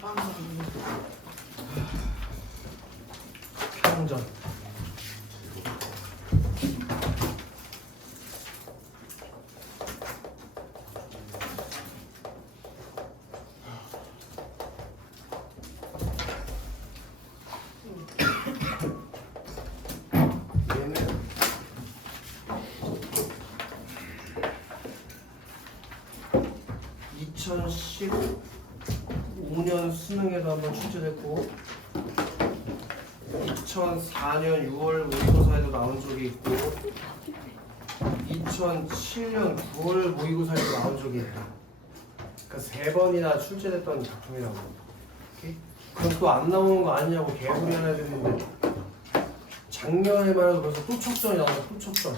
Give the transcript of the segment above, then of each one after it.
깜빡이네. 평전. 얘는 2015년 수능에도 한번 출제됐고 2004년 6월 모의고사에도 나온 적이 있고 2007년 9월 모의고사에도 나온 적이 있다. 그러니까 3번이나 출제됐던 작품이라고. 오케이? 그럼 또 안 나오는 거 아니냐고 개소리 하나 했는데 작년에만 해도 벌써 또 척전이 나와서 또 척전.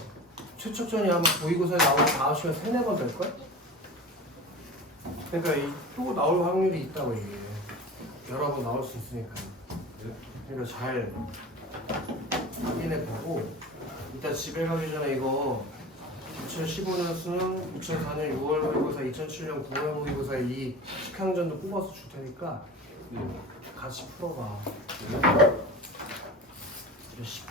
최척전이 아마 모의고사에 나오면 4시간 3-4번 될걸? 그러니까 또 나올 확률이 있다고 이게. 여러 번 나올 수 있으니까. 그러니까 잘 확인해 보고 이따 집에 가기 전에 이거 2015년 수능, 2004년 6월 모의고사, 2007년 9월 모의고사 이 식항전도 뽑아서 줄 테니까 같이 풀어봐.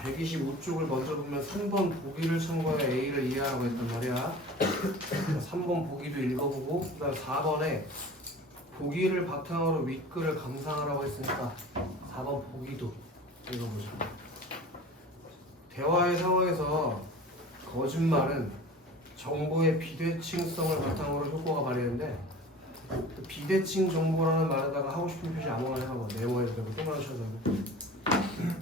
125쪽을 먼저 보면 3번 보기를 참고해 A를 이해하라고 했단 말이야. 3번 보기도 읽어보고 그 다음 4번에 보기를 바탕으로 윗글을 감상하라고 했으니까 4번 보기도 읽어보자. 대화의 상황에서 거짓말은 정보의 비대칭성을 바탕으로 효과가 발휘되는데 비대칭 정보라는 말에다가 하고 싶은 표시 아무거나 해봐. 네모해도 되고 또 하셔도 되고.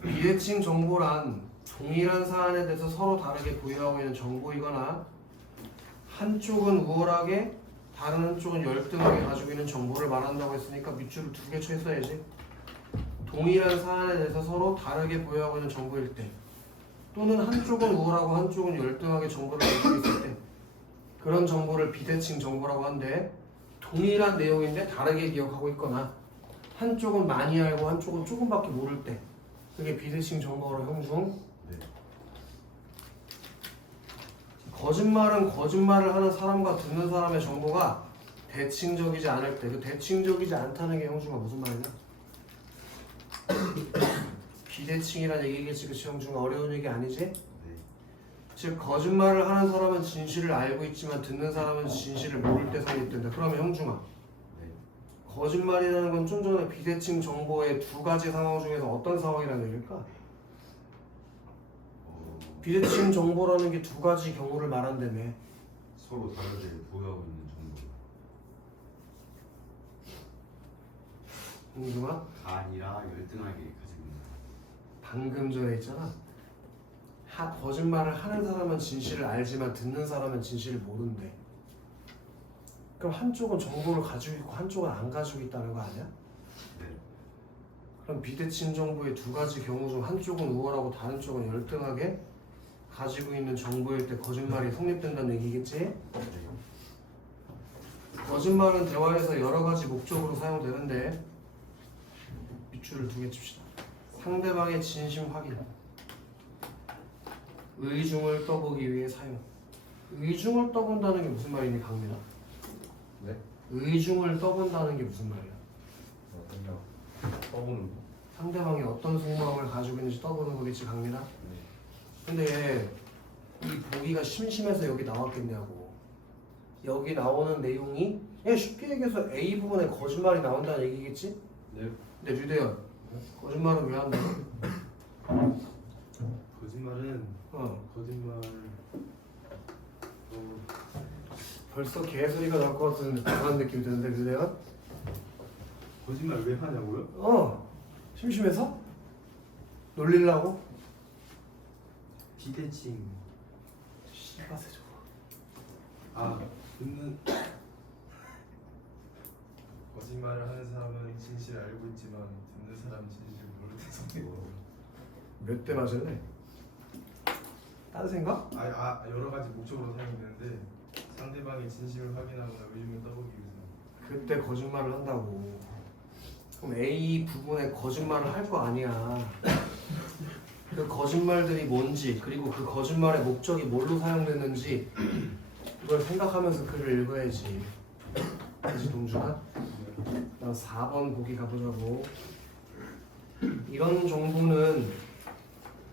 비대칭 정보란 동일한 사안에 대해서 서로 다르게 보유하고 있는 정보이거나 한쪽은 우월하게 다른 한쪽은 열등하게 가지고 있는 정보를 말한다고 했으니까 밑줄을 2개 쳐 있어야지. 동일한 사안에 대해서 서로 다르게 보유하고 있는 정보일 때 또는 한쪽은 우월하고 한쪽은 열등하게 정보를 가지고 있을 때 그런 정보를 비대칭 정보라고 하는데 동일한 내용인데 다르게 기억하고 있거나 한쪽은 많이 알고 한쪽은 조금밖에 모를 때 그게 비대칭 정보로 형중. 네. 거짓말은 거짓말을 하는 사람과 듣는 사람의 정보가 대칭적이지 않을 때 그 대칭적이지 않다는 게 형중아 무슨 말이냐? 비대칭이라는 얘기겠지. 그치 형중아? 어려운 얘기 아니지? 네. 즉 거짓말을 하는 사람은 진실을 알고 있지만 듣는 사람은 진실을 모를 때 성립된다. 그러면 형중아 네. 거짓말이라는 건 좀 전에 비대칭 정보의 2가지 상황 중에서 어떤 상황이라는 얘기일까? 비대칭 정보라는 게 2가지 경우를 말한다며. 서로 다르게 보유하고 있는 정보. 형중아 아니라 열등하게 가지고 있는. 방금 전에 있잖아. 거짓말을 하는 사람은 진실을 알지만 듣는 사람은 진실을 모른대. 그럼 한쪽은 정보를 가지고 있고 한쪽은 안 가지고 있다는 거 아니야? 네. 그럼 비대칭 정보의 2가지 경우 중 한쪽은 우월하고 다른 쪽은 열등하게 가지고 있는 정보일 때 거짓말이 성립된다는 얘기겠지? 네. 거짓말은 대화에서 여러 가지 목적으로 사용되는데 밑줄을 2개 칩시다. 상대방의 진심 확인, 의중을 떠보기 위해 사용. 의중을 떠본다는 게 무슨 말이니 강민아? 네. 의중을 떠본다는 게 무슨 말이야? 그냥 떠보는 거. 상대방이 어떤 속마음을 가지고 있는지 떠보는 거겠지 강민아? 네. 근데 이 보기가 심심해서 여기 나왔겠냐고. 여기 나오는 내용이 그냥 쉽게 얘기해서 A 부분에 거짓말이 나온다는 얘기겠지? 네. 근데 류대현 거짓말은 왜 한다고? 거짓말은 거짓말. 벌써 개소리가 날 것 같은 이상한 느낌이 드는데 류대현? 거짓말 왜 하냐고요? 심심해서? 놀리려고? 비대칭. 씨발새 저거. 듣는 거짓말을 하는 사람은 진실을 알고 있지만 듣는 사람은 진실을 모르는 성격. 몇 대 맞을래? 딴 생각? 여러 가지 목적으로 사용되는데 상대방의 진실을 확인하거나 의심을 떠보기 위해서. 그때 거짓말을 한다고. 그럼 A 부분에 거짓말을 할 거 아니야. 그 거짓말들이 뭔지 그리고 그 거짓말의 목적이 뭘로 사용됐는지 그걸 생각하면서 글을 읽어야지. 그치 동준아? 그다음 4번 보기 가보자고. 이런 정보는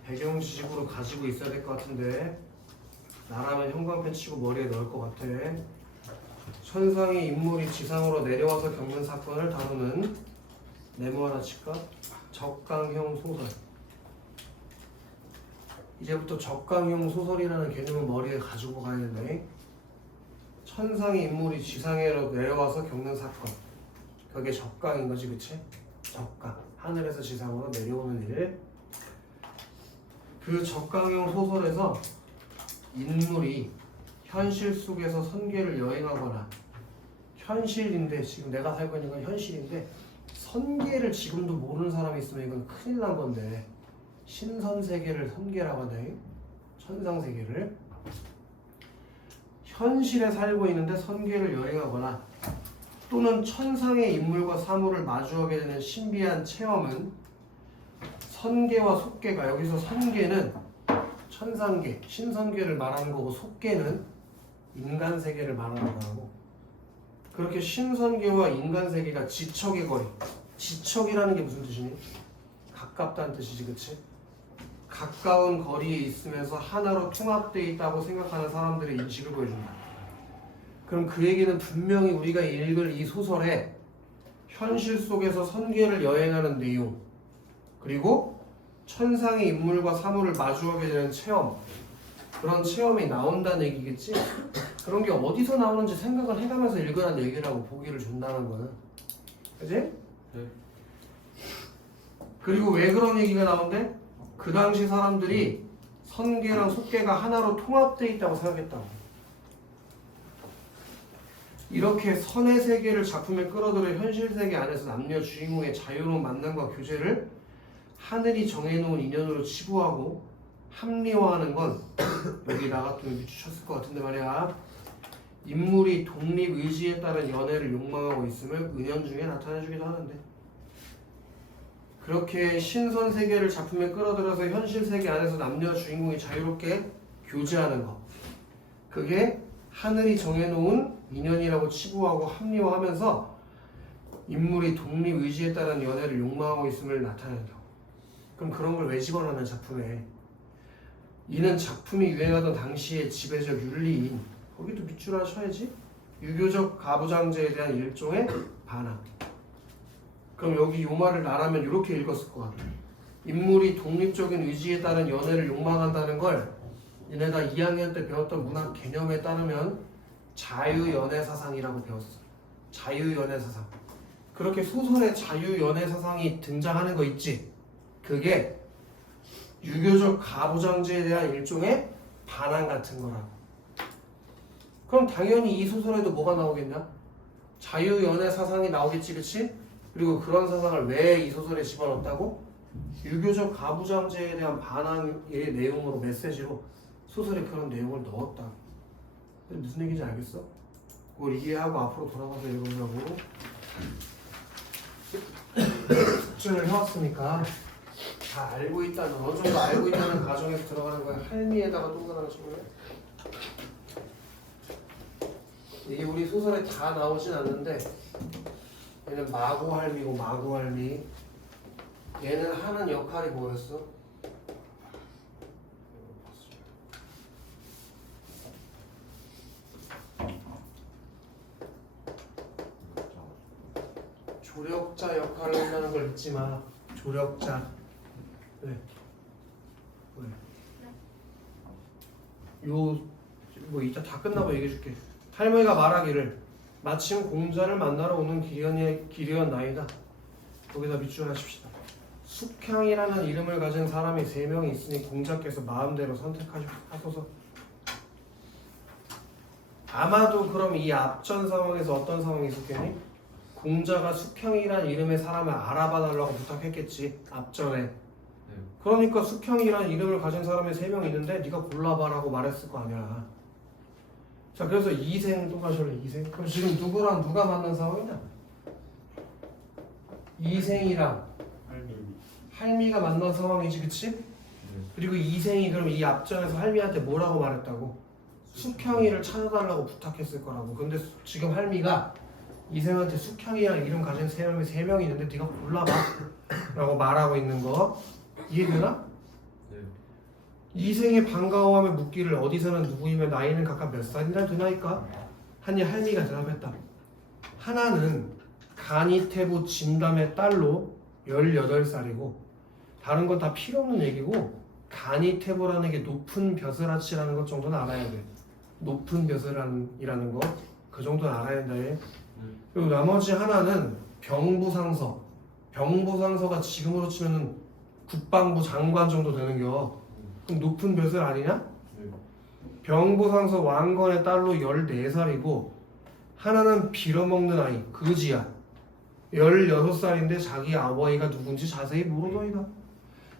배경 지식으로 가지고 있어야 될 것 같은데 나라면 형광펜 치고 머리에 넣을 것 같아. 천상의 인물이 지상으로 내려와서 겪는 사건을 다루는 네모 하나 칠까? 적강형 소설. 이제부터 적강형 소설이라는 개념을 머리에 가지고 가야 되네. 천상의 인물이 지상으로 내려와서 겪는 사건. 그게 적강인 거지, 그치? 적강. 하늘에서 지상으로 내려오는 일. 그 적강형 소설에서 인물이 현실 속에서 선계를 여행하거나 현실인데 지금 내가 살고 있는 건 현실인데 선계를 지금도 모르는 사람이 있으면 이건 큰일 난 건데 신선세계를 선계라고 하네. 천상세계를 현실에 살고 있는데 선계를 여행하거나 또는 천상의 인물과 사물을 마주하게 되는 신비한 체험은 선계와 속계가 여기서 선계는 천상계, 신선계를 말하는 거고 속계는 인간세계를 말하는 거고 그렇게 신선계와 인간세계가 지척의 거리 지척이라는 게 무슨 뜻이니? 가깝다는 뜻이지 그치? 가까운 거리에 있으면서 하나로 통합되어 있다고 생각하는 사람들의 인식을 보여준다. 그럼 그 얘기는 분명히 우리가 읽을 이 소설에 현실 속에서 선계를 여행하는 내용 그리고 천상의 인물과 사물을 마주하게 되는 체험 그런 체험이 나온다는 얘기겠지? 그런 게 어디서 나오는지 생각을 해가면서 읽으라는 얘기라고 보기를 준다는 거는 그치? 네. 그리고 왜 그런 얘기가 나온대? 그 당시 사람들이 선계랑 속계가 하나로 통합되어 있다고 생각했다고. 이렇게 선의 세계를 작품에 끌어들여 현실 세계 안에서 남녀 주인공의 자유로운 만남과 교제를 하늘이 정해놓은 인연으로 치부하고 합리화하는 건 여기다가 좀 비추셨을 것 같은데 말이야. 인물이 독립 의지에 따른 연애를 욕망하고 있음을 은연중에 나타내주기도 하는데 그렇게 신선 세계를 작품에 끌어들여서 현실 세계 안에서 남녀 주인공이 자유롭게 교제하는 것 그게 하늘이 정해놓은 인연이라고 치부하고 합리화하면서 인물이 독립 의지에 따른 연애를 욕망하고 있음을 나타낸다. 그럼 그런 걸 왜 집어넣는 작품에? 이는 작품이 유행하던 당시의 지배적 윤리인 거기도 밑줄 하나 쳐야지. 유교적 가부장제에 대한 일종의 반항. 그럼 여기 요 말을 나라면 이렇게 읽었을 것 같아. 인물이 독립적인 의지에 따른 연애를 욕망한다는 걸 얘네가 2학년 때 배웠던 문학 개념에 따르면 자유연애사상이라고 배웠어. 자유연애사상. 그렇게 소설에 자유연애사상이 등장하는 거 있지? 그게 유교적 가부장제에 대한 일종의 반항 같은 거라고. 그럼 당연히 이 소설에도 뭐가 나오겠냐? 자유연애사상이 나오겠지, 그치? 그리고 그런 사상을 왜 이 소설에 집어넣었다고? 유교적 가부장제에 대한 반항의 내용으로 메시지로 소설에 그런 내용을 넣었다. 무슨 얘기인지 알겠어? 그걸 이해하고 앞으로 돌아가서 읽으려고 숙제를 해왔으니까 다 알고 있다는 어느 정도 알고 있다는 가정에서 들어가는 거야. 할미에다가 동그라미 쳐볼래? 이게 우리 소설에 다 나오진 않는데 얘는 마구할미고 마구할미 얘는 하는 역할이 뭐였어? 조력자 역할을 한다는 걸 잊지 마. 조력자. 왜? 요 뭐 이따 다 끝나고 얘기해줄게. 할머니가 말하기를 마침 공자를 만나러 오는 길이었나이다. 거기다 밑줄 하십시다. 숙향이라는 이름을 가진 사람이 3명이 있으니 공자께서 마음대로 선택하소서. 아마도 그럼 이 앞전 상황에서 어떤 상황이 있었겠니? 공자가 숙향이라는 이름의 사람을 알아봐 달라고 부탁했겠지. 앞전에. 그러니까 숙향이라는 이름을 가진 사람이 3명 있는데 네가 골라봐라고 말했을 거 아니야. 자, 그래서 이생 또 가실래? 이생? 그럼 지금 누구랑 누가 만난 상황이냐? 이생이랑 할미가 만난 상황이지, 그치? 그리고 이생이 그럼 이 앞전에서 할미한테 뭐라고 말했다고? 숙향이를 찾아달라고 부탁했을 거라고. 근데 지금 할미가 이생한테 숙향이랑 이름 가진 사람이 3명이 있는데 네가 골라봐 라고 말하고 있는 거 이해되나? 네. 이생의 반가워함에 묻기를 어디서는 누구이며 나이는 각각 몇 살이나 되나이까? 하니 할미가 대답했다. 하나는 가니테부 진담의 딸로 18살이고 다른 건 다 필요 없는 얘기고 가니테부라는 게 높은 벼슬아치라는 것 정도는 알아야 돼. 높은 벼슬이라는 거 그 정도는 알아야 된다. 얘. 그리고 나머지 하나는 병부상서. 병부상서가 지금으로 치면은 국방부 장관 정도 되는겨. 그럼 높은 벼슬 아니냐? 병부상서 왕건의 딸로 14살이고 하나는 빌어먹는 아이 그지야. 16살인데 자기 아버지가 누군지 자세히 모르더이다.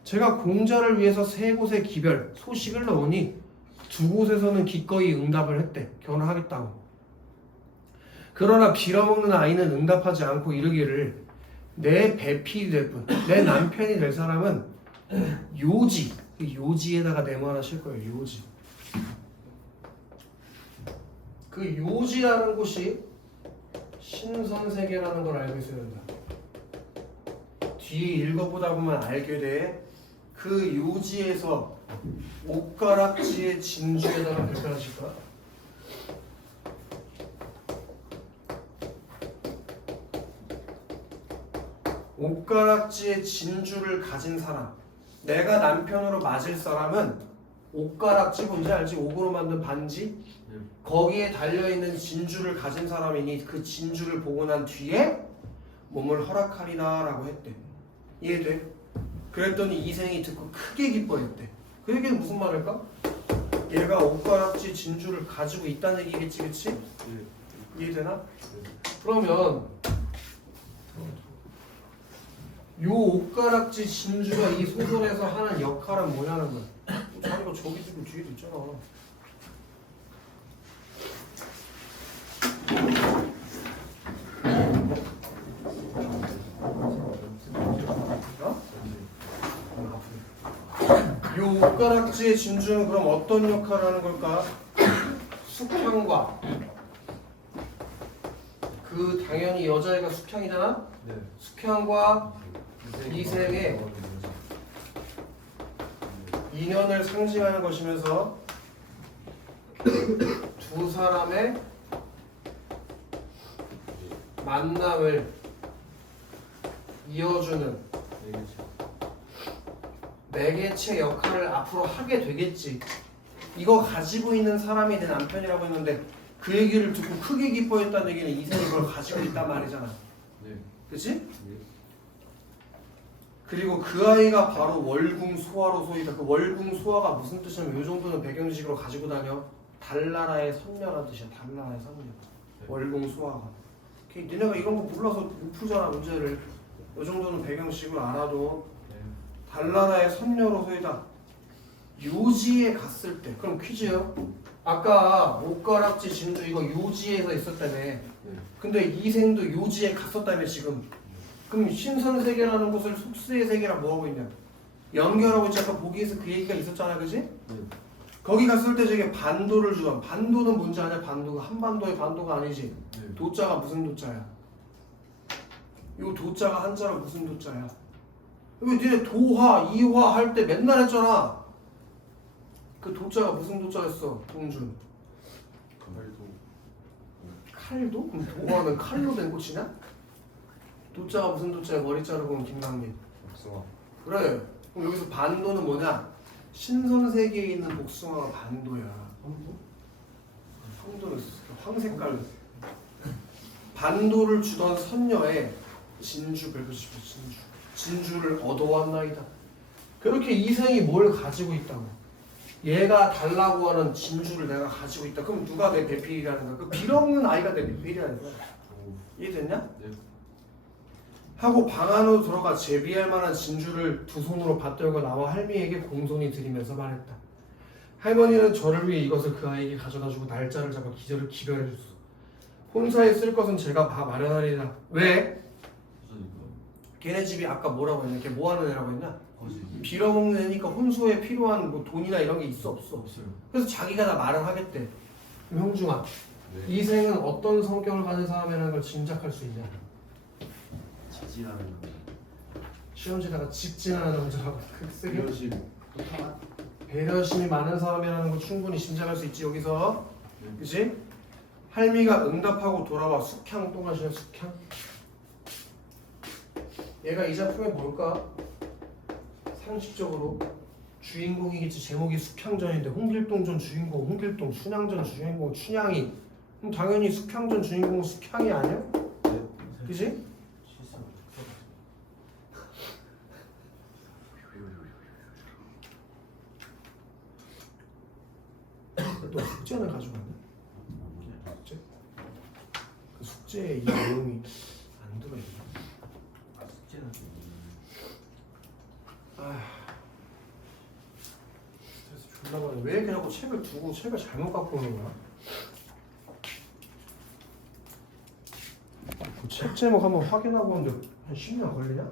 제가 공자를 위해서 3곳의 기별 소식을 넣으니 2곳에서는 기꺼이 응답을 했대. 결혼하겠다고. 그러나 빌어먹는 아이는 응답하지 않고 이르기를 내 배필이 될 뿐, 내 남편이 될 사람은 요지, 요지에다가 네모 하나 칠 거예요. 요지. 그 요지라는 곳이 신선세계라는 걸 알고 있어야 된다. 뒤에 읽어보다 보면 알게 돼. 그 요지에서 옷가락지의 진주에다가 발표하실까? 옷가락지의 진주를 가진 사람, 내가 남편으로 맞을 사람은 옷가락지 뭔지 알지? 옥으로 만든 반지? 거기에 달려있는 진주를 가진 사람이니 그 진주를 보고 난 뒤에 몸을 허락하리라 라고 했대. 이해돼? 그랬더니 이생이 듣고 크게 기뻐했대. 그 얘기는 무슨 말일까? 얘가 옷가락지 진주를 가지고 있다는 얘기겠지, 그치? 이해되나? 그러면 요 옷가락지 진주가 이 소설에서 하는 역할은 뭐냐는 거야. 자기가 저기 지금 뒤에도 있잖아. 요 옷가락지의 진주는 그럼 어떤 역할을 하는 걸까? 숙향과 그 당연히 여자애가 숙향이잖아? 네. 숙향과 이생의 인연을 상징하는 것이면서 두 사람의 만남을 이어주는 매개체 역할을 앞으로 하게 되겠지. 이거 가지고 있는 사람이 내 남편이라고 했는데 그 얘기를 듣고 크게 기뻐했다는 얘기는 이생이 그걸 가지고 있단 말이잖아. 네. 그치? 그리고 그 아이가 바로 월궁소아로 소이다. 그 월궁소아가 무슨 뜻이냐면 이 정도는 배경지식으로 가지고 다녀. 달나라의 선녀라는 뜻이야. 달나라의 선녀. 월궁소아가. 니네가 이런 거 몰라서 못 풀잖아 문제를. 이 정도는 배경식으로 알아도 달나라의 선녀로 소이다. 요지에 갔을 때 그럼 퀴즈요. 아까 옷가락지 진주 이거 요지에서 있었다며. 근데 이생도 요지에 갔었다며 지금. 그럼 신선세계라는 곳을 속수의 세계랑 뭐하고 있냐? 연결하고 있지. 아까 보기에서 그 얘기가 있었잖아, 그지? 거기 갔을 때 저게 반도를 주던. 반도는 뭔지 아냐? 반도가 한반도의 반도가 아니지. 도자가 무슨 도자야? 요 도자가 한자로 무슨 도자야? 왜 니네 도화, 이화 할 때 맨날 했잖아. 그 도자가 무슨 도자였어, 동준? 칼도? 그럼 도화는 칼로 된 꽃이냐? 도자가 무슨 도자야? 머리 자르고 온 김남민. 복숭아. 그래. 그럼 여기서 반도는 뭐냐? 신선세계에 있는 복숭아가 반도야. 황도는 황색깔. 반도를 주던 선녀의 진주 별표시고 진주. 진주를 얻어왔나이다. 그렇게 이생이 뭘 가지고 있다고? 얘가 달라고 하는 진주를 내가 가지고 있다. 그럼 누가 내 배필이라는 거야? 그 빌없는 아이가 내 배필이라는 거야. 이해됐냐? 네. 하고 방 안으로 들어가 제비할 만한 진주를 두 손으로 받들고 나와 할미에게 공손히 드리면서 말했다. 할머니는 저를 위해 이것을 그 아이에게 가져다주고 날짜를 잡아 기절을 기별해 줬어. 혼사에 쓸 것은 제가 마련하리라. 왜? 걔네 집이 아까 뭐라고 했냐? 걔 뭐 하는 애라고 했냐? 빌어먹는 애니까 혼수에 필요한 뭐 돈이나 이런 게 있어 없어? 없어요. 그래서 자기가 다 마련하겠대. 형중아, 네. 이생은 어떤 성격을 가진 사람이라는 걸 짐작할 수 있냐? 직진하는 거. 시험지다가 직진하는 남자라고 쓰게 이것이 배려심이 많은 사람이라는 걸 충분히 짐작할 수 있지 여기서. 그치? 할미가 응답하고 돌아와 숙향 또 가시는 숙향. 얘가 이 작품에 뭘까? 상식적으로 주인공이겠지. 제목이 숙향전인데 홍길동전 주인공 홍길동, 춘향전 주인공 춘향이. 그럼 당연히 숙향전 주인공은 숙향이 아니야? 그치? 실수. 또 숙제는 가져갔네. 숙제? 그 숙제에 이 내용이 안 들어있나? 아 숙제는 스트레스 존나 많아. 왜 이렇게 자꾸 책을 두고 책을 잘못 갖고 오는 거야? 그 책 제목 한번 확인하고 오는데 한 10년 걸리냐?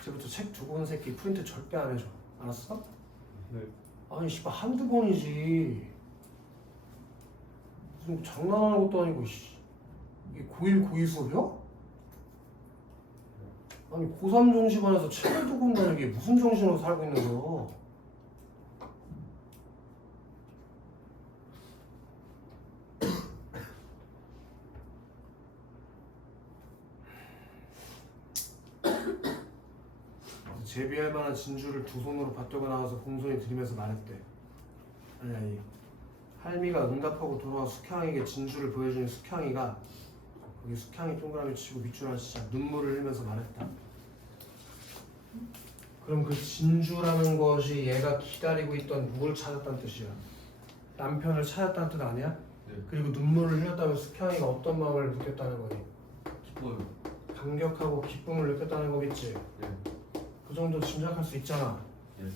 이제부터 책 두고 온 새끼 프린트 절대 안 해줘. 알았어? 네. 아니 씨발 한두 번이지. 무슨 장난하는 것도 아니고 씨. 이게 고1 고2 수업이야? 아니 고3 정시반에서 책을 두고 온다는 게 무슨 정신으로 살고 있는 거야? 제비할 만한 진주를 두 손으로 받들고 나와서 공손히 들이면서 말했대. 아니 할미가 응답하고 돌아와 숙향에게 진주를 보여주는 숙향이가 거기 숙향이 동그라미 치고 밑줄 하시자 눈물을 흘리면서 말했다. 그럼 그 진주라는 것이 얘가 기다리고 있던 누굴 찾았다는 뜻이야? 남편을 찾았다는 뜻 아니야? 네. 그리고 눈물을 흘렸다면 숙향이가 어떤 마음을 느꼈다는 거니? 기뻐요. 감격하고 기쁨을 느꼈다는 거겠지? 네. 그 정도 짐작할 수 있잖아. 네.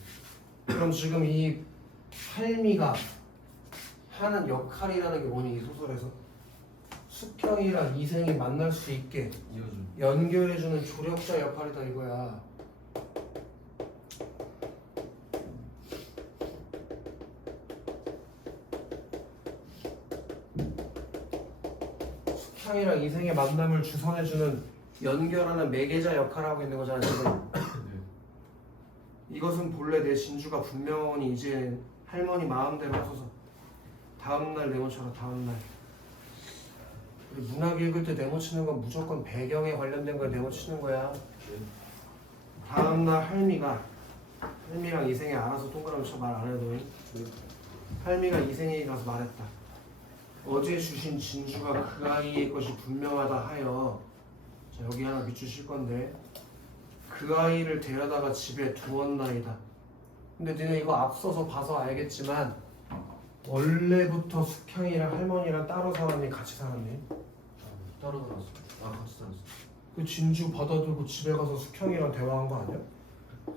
그럼 지금 이 할미가 하는 역할이라는 게 뭐니 이 소설에서? 숙형이랑 이생이 만날 수 있게 이어준. 연결해주는 조력자 역할이다 이거야. 숙형이랑 이생의 만남을 주선해주는 연결하는 매개자 역할을 하고 있는 거잖아 지금. 이것은 본래 내 진주가 분명하니 이제 할머니 마음대로 하소서. 다음날 네모쳐라. 다음날. 우리 문학 읽을 때 네모치는 건 무조건 배경에 관련된 걸 네모치는 거야. 다음날 할미랑 이생이 알아서 동그라미 쳐 말 안 해도 할미가 이생에게 가서 말했다. 어제 주신 진주가 그 아이의 것이 분명하다 하여 자 여기 하나 밑줄 칠 건데 그 아이를 데려다가 집에 두었나이다. 근데 니네 이거 앞서서 봐서 알겠지만 원래부터 숙향이랑 할머니랑 따로 살았니 같이 살았니? 따로 살았어. 아 같이 살았어. 그 진주 받아들고 집에 가서 숙향이랑 대화한 거 아니야?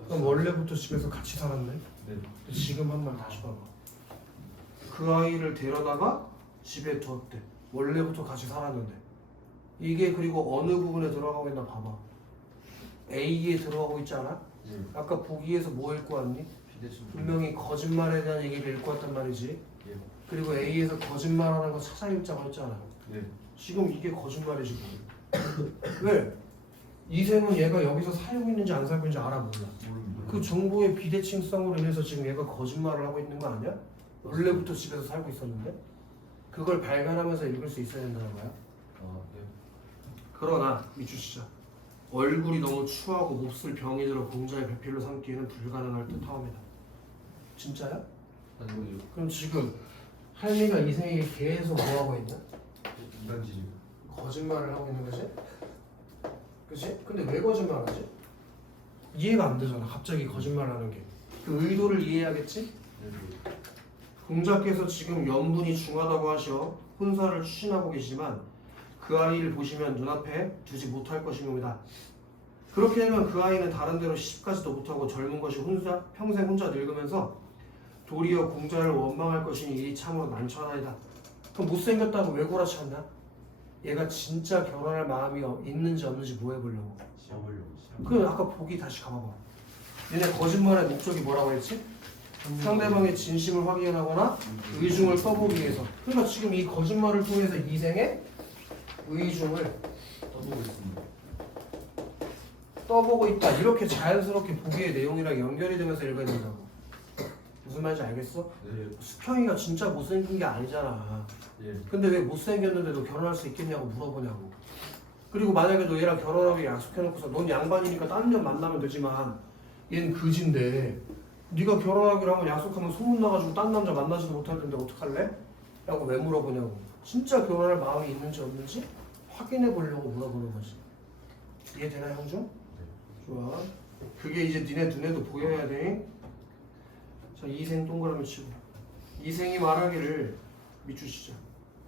그럼 원래부터 집에서 같이 살았네? 네. 근데 지금 한 말 다시 봐봐. 그 아이를 데려다가 집에 두었대. 원래부터 같이 살았는데 이게 그리고 어느 부분에 들어가고 있나 봐봐. A에 들어가고 있지 않아? 네. 아까 보기에서 뭐 읽고 왔니? 비대칭. 분명히 거짓말에 대한 얘기를 읽고 왔단 말이지. 예. 그리고 A에서 거짓말하는 거 찾아 읽자고 했잖아. 네. 지금 이게 거짓말이지. 왜? 이생은 얘가 여기서 살고 있는지 안 살고 있는지 알아 몰라. 모릅니다. 그 정보의 비대칭성으로 인해서 지금 얘가 거짓말을 하고 있는 거 아니야? 원래부터 집에서 살고 있었는데? 그걸 발견하면서 읽을 수 있어야 된다는 거야. 아 네. 그러나 미주시자 얼굴이 너무 추하고 몹쓸 병이 들어 공자의 배필로 삼기에는 불가능할 듯하옵니다. 진짜야? 아니 뭐죠? 그럼 지금 할미가 이생에게 계속 뭐 하고 있냐? 인간지주. 거짓말을 하고 있는 거지? 그치? 근데 왜 거짓말하지? 이해가 안 되잖아. 갑자기 거짓말하는 게. 그 의도를 이해해야겠지? 네. 공자께서 지금 연분이 중하다고 하셔 혼사를 추진하고 계시지만 그 아이를 보시면 눈앞에 두지 못할 것입니다. 그렇게 되면 그 아이는 다른 데로 시집가지도 못하고 젊은 것이 평생 혼자 늙으면서 도리어 공자를 원망할 것이니 일이 참으로 난처하나이다. 그럼 못생겼다고 왜 구라쳤나? 얘가 진짜 결혼할 마음이 있는지 없는지 뭐 해보려고. 시험 보려고 시험. 그 아까 보기 다시 가봐봐. 얘네 거짓말의 목적이 뭐라고 했지? 상대방의 진심을 확인하거나 의중을 써보기 위해서. 그러니까 지금 이 거짓말을 통해서 이생의 의중을 떠보고 있습니다. 떠보고 있다. 이렇게 자연스럽게 보기의 내용이랑 연결이 되면서 읽어야 된다고. 무슨 말인지 알겠어? 네. 숙형이가 진짜 못생긴 게 아니잖아. 예. 근데 왜 못생겼는데도 결혼할 수 있겠냐고 물어보냐고. 그리고 만약에 너 얘랑 결혼하기 약속해놓고서 넌 양반이니까 다른 년 만나면 되지만 얘는 그지인데 네가 결혼하기로 하면 약속하면 소문나가지고 딴 남자 만나지도 못할 텐데 어떡할래? 라고 왜 물어보냐고. 진짜 결혼할 마음이 있는지 없는지 확인해 보려고 물어보는 거지. 이해되나 형중? 좋아. 그게 이제 니네 눈에도 보여야 돼. 자, 이생 동그라미 치고. 이생이 말하기를 밑줄 치자.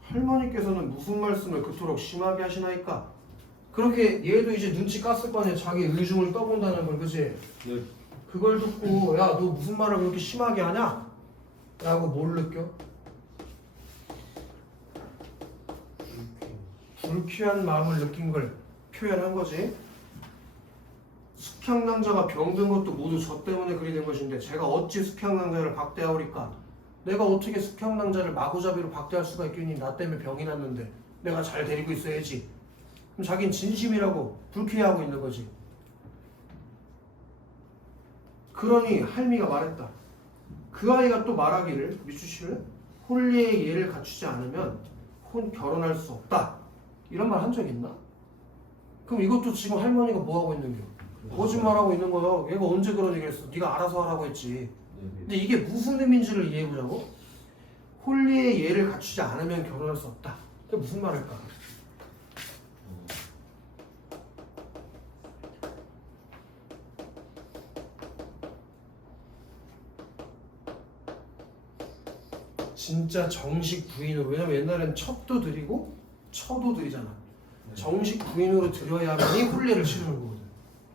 할머니께서는 무슨 말씀을 그토록 심하게 하시나이까? 그렇게 얘도 이제 눈치 깠을 거 아니야. 자기 의중을 떠본다는 걸, 그치? 네. 그걸 듣고 야, 너 무슨 말을 그렇게 심하게 하냐? 라고 뭘 느껴? 불쾌한 마음을 느낀 걸 표현한 거지. 숙향낭자가 병든 것도 모두 저 때문에 그리 된 것인데 제가 어찌 숙향낭자를 박대하오리까? 내가 어떻게 숙향낭자를 마구잡이로 박대할 수가 있겠니? 나 때문에 병이 났는데 내가 잘 데리고 있어야지. 그럼 자긴 진심이라고 불쾌해하고 있는 거지. 그러니 할미가 말했다. 그 아이가 또 말하기를, 미추씨를 혼리의 예를 갖추지 않으면 결혼할 수 없다. 이런 말 한 적 있나? 그럼 이것도 지금 할머니가 뭐 하고 있는 거야? 거짓말하고 있는 거야. 얘가 언제 그런 얘기를 했어? 네가 알아서 하라고 했지. 근데 이게 무슨 의미인지를 이해해보자고. 혼리의 예를 갖추지 않으면 결혼할 수 없다. 그게 무슨 말일까? 진짜 정식 부인으로. 왜냐면 옛날엔 첩도 드리고 처도 드리잖아. 정식 부인으로 드려야만이 혼례를 치르는 거거든.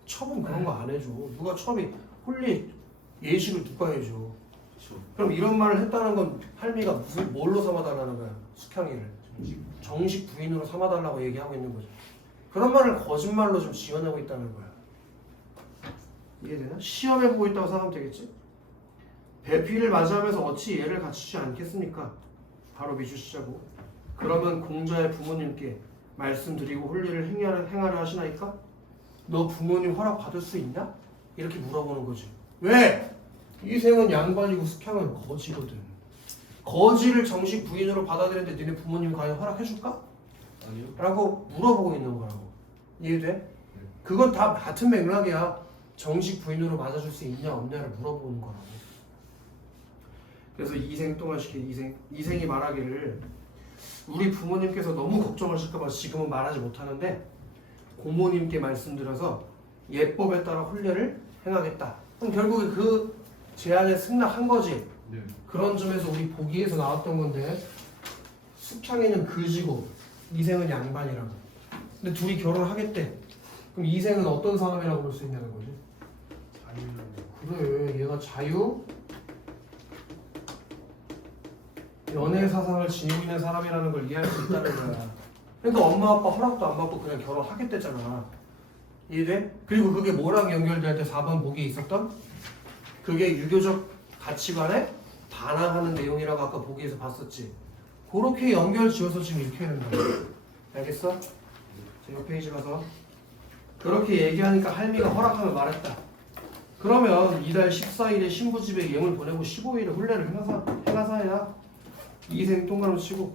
첩은 그런 거 안 해줘. 누가 첩이 혼례 예식을 누가 해줘. 그럼 이런 말을 했다는 건 할미가 무슨 뭘로 삼아달라는 거야? 숙향이를 정식 부인으로 삼아달라고 얘기하고 있는 거죠. 그런 말을 거짓말로 좀 지어내고 있다는 거야. 이해되나? 시험해보고 있다고 생각하면 되겠지? 배필을 맞이하면서 어찌 예를 갖추지 않겠습니까? 바로 미주시자고. 그러면 공자의 부모님께 말씀드리고 혼례를 행하려 하시나이까? 너 부모님 허락 받을 수 있냐? 이렇게 물어보는 거지. 왜? 이생은 양반이고 숙향은 거지거든. 거지를 정식 부인으로 받아들였는데 니네 부모님 과연 허락해줄까? 아니요. 라고 물어보고 있는 거라고. 이해돼? 그건 다 같은 맥락이야. 정식 부인으로 맞아줄 수 있냐 없냐를 물어보는 거라고. 그래서 이생 동안 시킨 이생이 말하기를 우리 부모님께서 너무 걱정하실까봐 지금은 말하지 못하는데 고모님께 말씀드려서 예법에 따라 혼례를 행하겠다. 그럼 결국에 그 제안에 승낙한 거지. 네. 그런 점에서 우리 보기에서 나왔던 건데 숙향이는 그지고 이생은 양반이라고. 근데 둘이 결혼하겠대. 그럼 이생은 어떤 사람이라고 볼 수 있냐는 거지. 그래, 얘가 자유 연애 사상을 지니고 있는 사람이라는 걸 이해할 수 있다는 거야. 그러니까 엄마 아빠 허락도 안 받고 그냥 결혼하겠대잖아. 이해돼? 그리고 그게 뭐랑 연결될 때 4번 보기에 있었던? 그게 유교적 가치관에 반항하는 내용이라고 아까 보기에서 봤었지. 그렇게 연결 지어서 지금 이렇게 하는 거야. 알겠어? 자, 이 페이지 가서 그렇게 얘기하니까 할미가 허락하면 말했다. 그러면 이달 14일에 신부집에 예물 보내고 15일에 혼례를 행하사야. 이생 동그라미 치고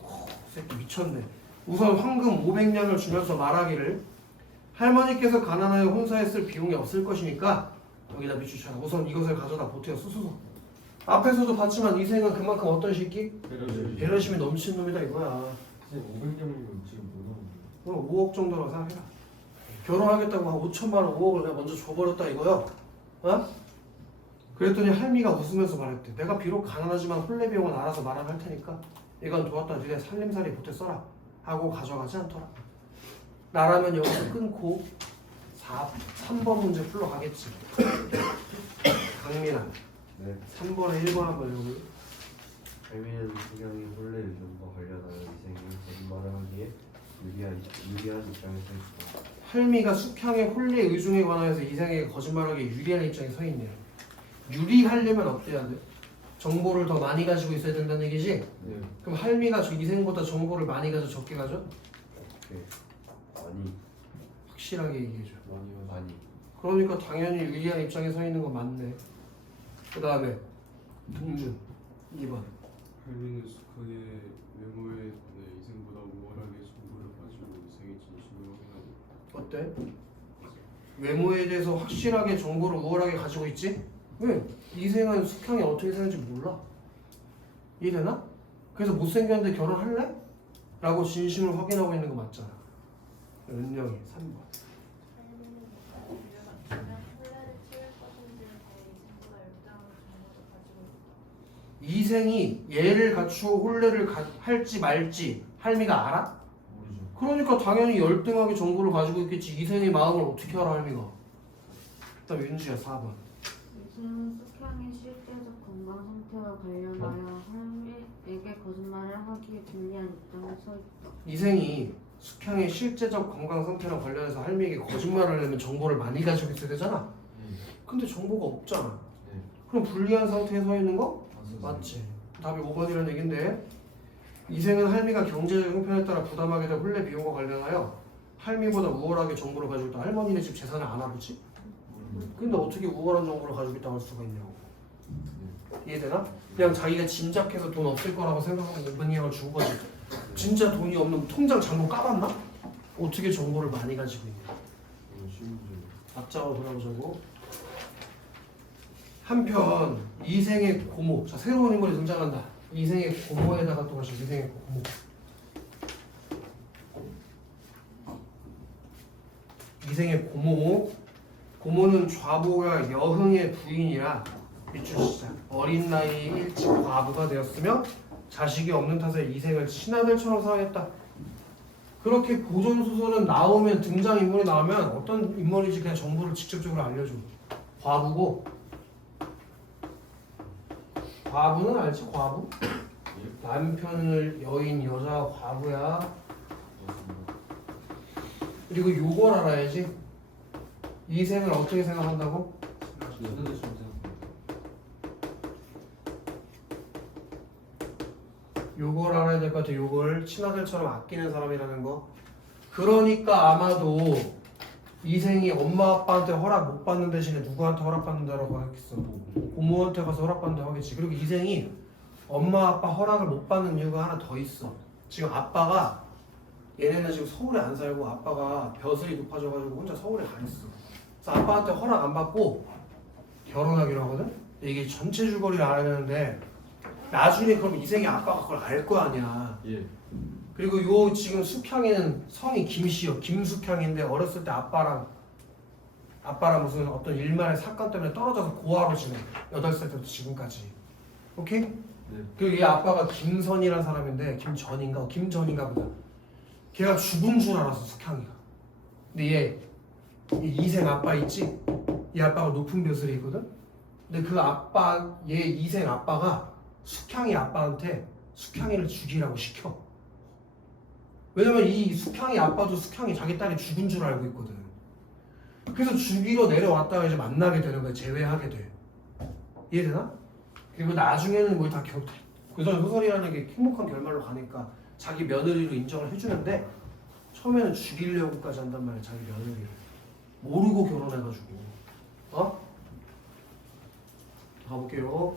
새끼 미쳤네. 우선 황금 500냥을 주면서 말하기를 할머니께서 가난하여 혼사에 쓸 비용이 없을 것이니까 여기다 비추셔라. 우선 이것을 가져다 보태어 쓰소서. 앞에서도 봤지만 이생은 그만큼 어떤 새끼? 배려심이 넘치는 놈이다 이거야. 500점이면 지금 뭐 나오는 그럼 5억 정도라고 생각해라. 결혼하겠다고 한 5천만 원 5억을 내가 먼저 줘버렸다 이거야. 어? 그랬더니 할미가 웃으면서 말했대. 내가 비록 가난하지만 혼례 비용은 알아서 마련할 테니까 이건 도왔다 니네 살림살이 보태 써라 하고 가져가지 않더라. 나라면 여기서 끊고 3번 문제 풀러 가겠지. 강민아 네. 3번에 1번 한번 여기 할미는 수경이 혼례 의존과 관련하여 이생이 거짓말을 하기에 유리한 입장에 서 있다. 할미가 숙향의 혼례 의중에 관하여서 이생에게 거짓말하기에 유리한 입장에 서 있네요. 유리하려면 어때야 돼? 정보를 더 많이 가지고 있어야 된다는 얘기지? 네. 그럼 할미가 저 이생보다 정보를 많이 가져 적게 가져? 오케이. 많이 확실하게 얘기해줘. 많이. 그러니까 당연히 유리한 입장에 서 있는 건 맞네. 그 다음에 동준 2번. 할미는 숙하게 외모에 관해 이생보다 우월하게 정보를 가지고 이생의 진심을 확인하고 어때? 외모에 대해서 확실하게 정보를 우월하게 가지고 있지? 왜? 이생은 숙향이 어떻게 사는지 몰라. 이해되나? 그래서 못생겼는데 결혼할래? 라고 진심을 확인하고 있는 거 맞잖아. 은영이 3번. 이생이 예를 갖추어 혼례를 할지 말지 할미가 알아? 모르죠. 그러니까 당연히 열등하게 정보를 가지고 있겠지. 이생의 마음을 어떻게 알아 할미가? 그다음 윤주야 4번. 이생은 숙향의 실제적 건강 상태와 관련하여 할미에게 거짓말을 하기에 불리한 입장에 서 있다. 이생이 숙향의 실제적 건강 상태랑 관련해서 할미에게 거짓말을 하려면 정보를 많이 가지고 있어야 되잖아. 근데 정보가 없잖아. 네. 그럼 불리한 상태에 서 있는 거? 맞습니다. 맞지. 답이 5번이라는 얘긴데 이생은 할미가 경제적 형편에 따라 부담하게 될 혼례 비용과 관련하여 할미보다 우월하게 정보를 가지고 있다. 할머니네 집 재산을 안 알아보지? 근데 어떻게 우월한 정보를 가지고 있다고 할 수가 있냐고. 이해되나? 그냥 자기가 짐작해서 돈 없을 거라고 생각하고 은행을 준 거지. 진짜 돈이 없는 통장 잔고 까봤나? 어떻게 정보를 많이 가지고 있냐. 쉬운 문제. 앞자와 돌아보자고. 한편 이생의 고모, 자 새로운 인물이 등장한다. 이생의 고모에다가 또 다시 이생의 고모. 이생의 고모. 고모는 좌보가 여흥의 부인이라 밑줄 시작. 어린 나이에 일찍 과부가 되었으며 자식이 없는 탓에 이생을 친아들처럼 사랑했다. 그렇게 고전 소설은 나오면 등장 인물이 나오면 어떤 인물인지 그냥 정보를 직접적으로 알려줘. 과부고. 과부는 알지? 과부? 남편을 여인 여자 과부야. 그리고 요걸 알아야지. 이생을 어떻게 생각한다고? 요걸 알아야 될 것 같아. 요걸 친아들처럼 아끼는 사람이라는 거. 그러니까 아마도 이생이 엄마 아빠한테 허락 못 받는 대신에 누구한테 허락받는다라고 하겠어. 고모한테 가서 허락받는다고 하겠지. 그리고 이생이 엄마 아빠 허락을 못 받는 이유가 하나 더 있어. 지금 아빠가 얘네는 지금 서울에 안 살고 아빠가 벼슬이 높아져가지고 혼자 서울에 가 있어. 그래서 아빠한테 허락 안 받고 결혼하기로 하거든. 근데 이게 전체 줄거리를 알아야 되는데 나중에 그럼 이생이 아빠가 그걸 알 거 아니야. 예. 그리고 요 지금 숙향이는 성이 김씨요. 김숙향인데 어렸을 때 아빠랑 무슨 어떤 일만의 사건 때문에 떨어져서 고아로 지내. 8살 때부터 지금까지. 오케이? 네. 그리고 얘 아빠가 김선이라는 사람인데 김전인가 보다. 걔가 죽은 줄 알았어 숙향이가. 근데 얘 이생 아빠 있지? 얘 아빠가 높은 벼슬이 있거든? 근데 그 아빠 얘 이생 아빠가 숙향이 아빠한테 숙향이를 죽이라고 시켜. 왜냐면 이 숙향이 아빠도 숙향이 자기 딸이 죽은 줄 알고 있거든. 그래서 죽이러 내려왔다가 이제 만나게 되는 거야. 재회하게 돼. 이해되나? 그리고 나중에는 뭐 다 고전 소설이라는 게 행복한 결말로 가니까 자기 며느리로 인정을 해주는데 처음에는 죽이려고까지 한단 말이야. 자기 며느리를 모르고 결혼해가지고. 가볼게요.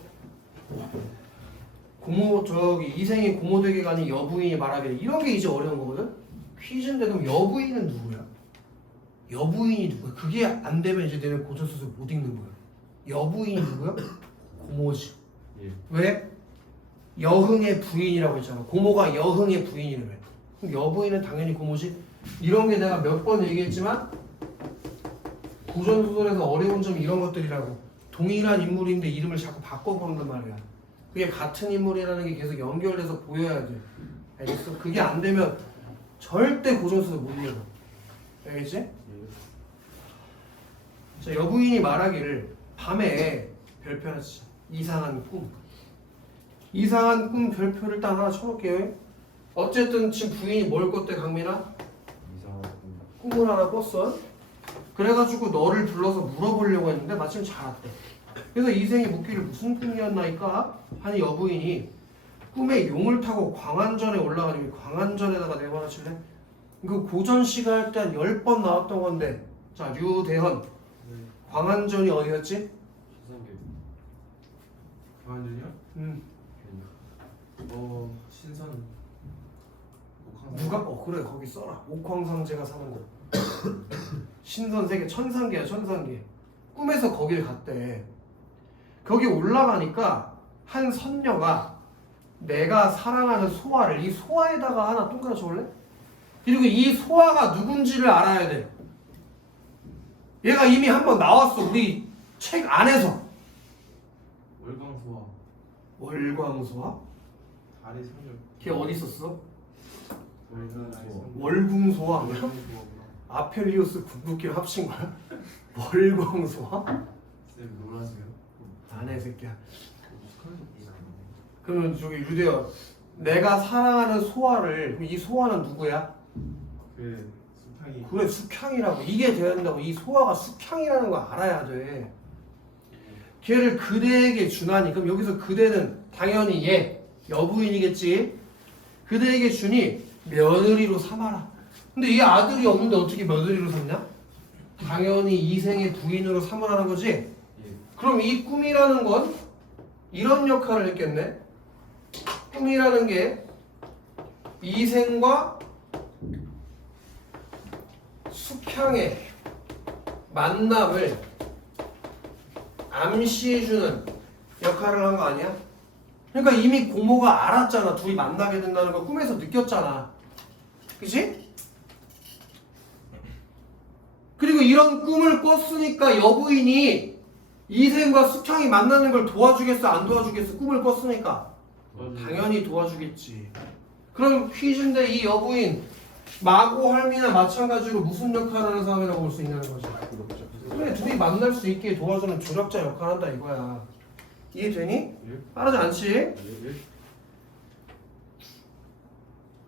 이생이 고모되게 가는 여부인이 말하기를 이런 게 이제 어려운 거거든. 퀴즈인데 그럼 여부인은 누구야? 여부인이 누구야? 그게 안 되면 이제 내가 고전 소설 못 읽는 거야. 여부인이 누구야? 고모지. 예. 왜? 여흥의 부인이라고 했잖아. 고모가 여흥의 부인이라며. 그럼 여부인은 당연히 고모지. 이런 게 내가 몇 번 얘기했지만 고전 소설에서 어려운 점이 이런 것들이라고. 동일한 인물인데 이름을 자꾸 바꿔보는단 말이야. 그게 같은 인물이라는 게 계속 연결돼서 보여야 돼. 알겠어? 그게 안 되면 절대 고전 소설 못 읽어. 알겠지? 예. 자, 여부인이 말하기를 밤에 별편하지 이상한 꿈. 이상한 꿈 별표를 일단 하나 쳐놓을게요. 어쨌든 지금 부인이 뭘 꿨대 강민아? 이상한 꿈을 하나 꿨어. 그래가지고 너를 불러서 물어보려고 했는데 마침 잘 왔대. 그래서 이생이 묻기를 무슨 꿈이었나이까? 하니 여부인이 꿈에 용을 타고 광안전에 올라가니 광안전에다가 내번호 칠래? 그 고전 시가 할 때 한 10번 나왔던 건데 자 류대헌 광안전이 어디였지? 시상계. 강한준이요? 신선. 누가? 그래 거기 써라. 옥황상제가 사는 곳. 신선세계 천상계야 천상계. 꿈에서 거길 갔대. 거기 올라가니까 한 선녀가 내가 사랑하는 소화를 이 소화에다가 하나 동그랗게 적을래? 그리고 이 소화가 누군지를 알아야 돼. 얘가 이미 한번 나왔어 우리 책 안에서. 월광소와 월광소화? 달의 성적. 걔 어디 있었어? 월광소와. 월궁소화. 월광소와. 아펠리우스 궁극기를 합친 거야? 월광소화? 쌤 놀라세요? 안해 새끼야. 그러면 저기 유대현 내가 사랑하는 소화를 이 소화는 누구야? 그 수탕이. 그래 숙향이라고. 이게 돼야 된다고. 이 소화가 숙향이라는 거 알아야 돼. 걔를 그대에게 주나니 그럼 여기서 그대는 당연히 얘 여부인이겠지. 그대에게 주니 며느리로 삼아라. 근데 이 아들이 없는데 어떻게 며느리로 삼냐? 당연히 이생의 부인으로 삼으라는 거지. 예. 그럼 이 꿈이라는 건 이런 역할을 했겠네. 꿈이라는 게 이생과 숙향의 만남을 암시해주는 역할을 한 거 아니야? 그러니까 이미 고모가 알았잖아. 둘이 만나게 된다는 걸 꿈에서 느꼈잖아. 그치? 그리고 이런 꿈을 꿨으니까 여부인이 이생과 숙향이 만나는 걸 도와주겠어? 안 도와주겠어? 꿈을 꿨으니까 당연히 도와주겠지. 그럼 퀴즈인데 이 여부인 마고 할미나 마찬가지로 무슨 역할을 하는 사람이라고 볼 수 있냐는 거지. 그래 둘이 만날 수 있게 도와주는 조력자 역할을 한다 이거야. 이해되니? 예. 빠르지 않지? 예.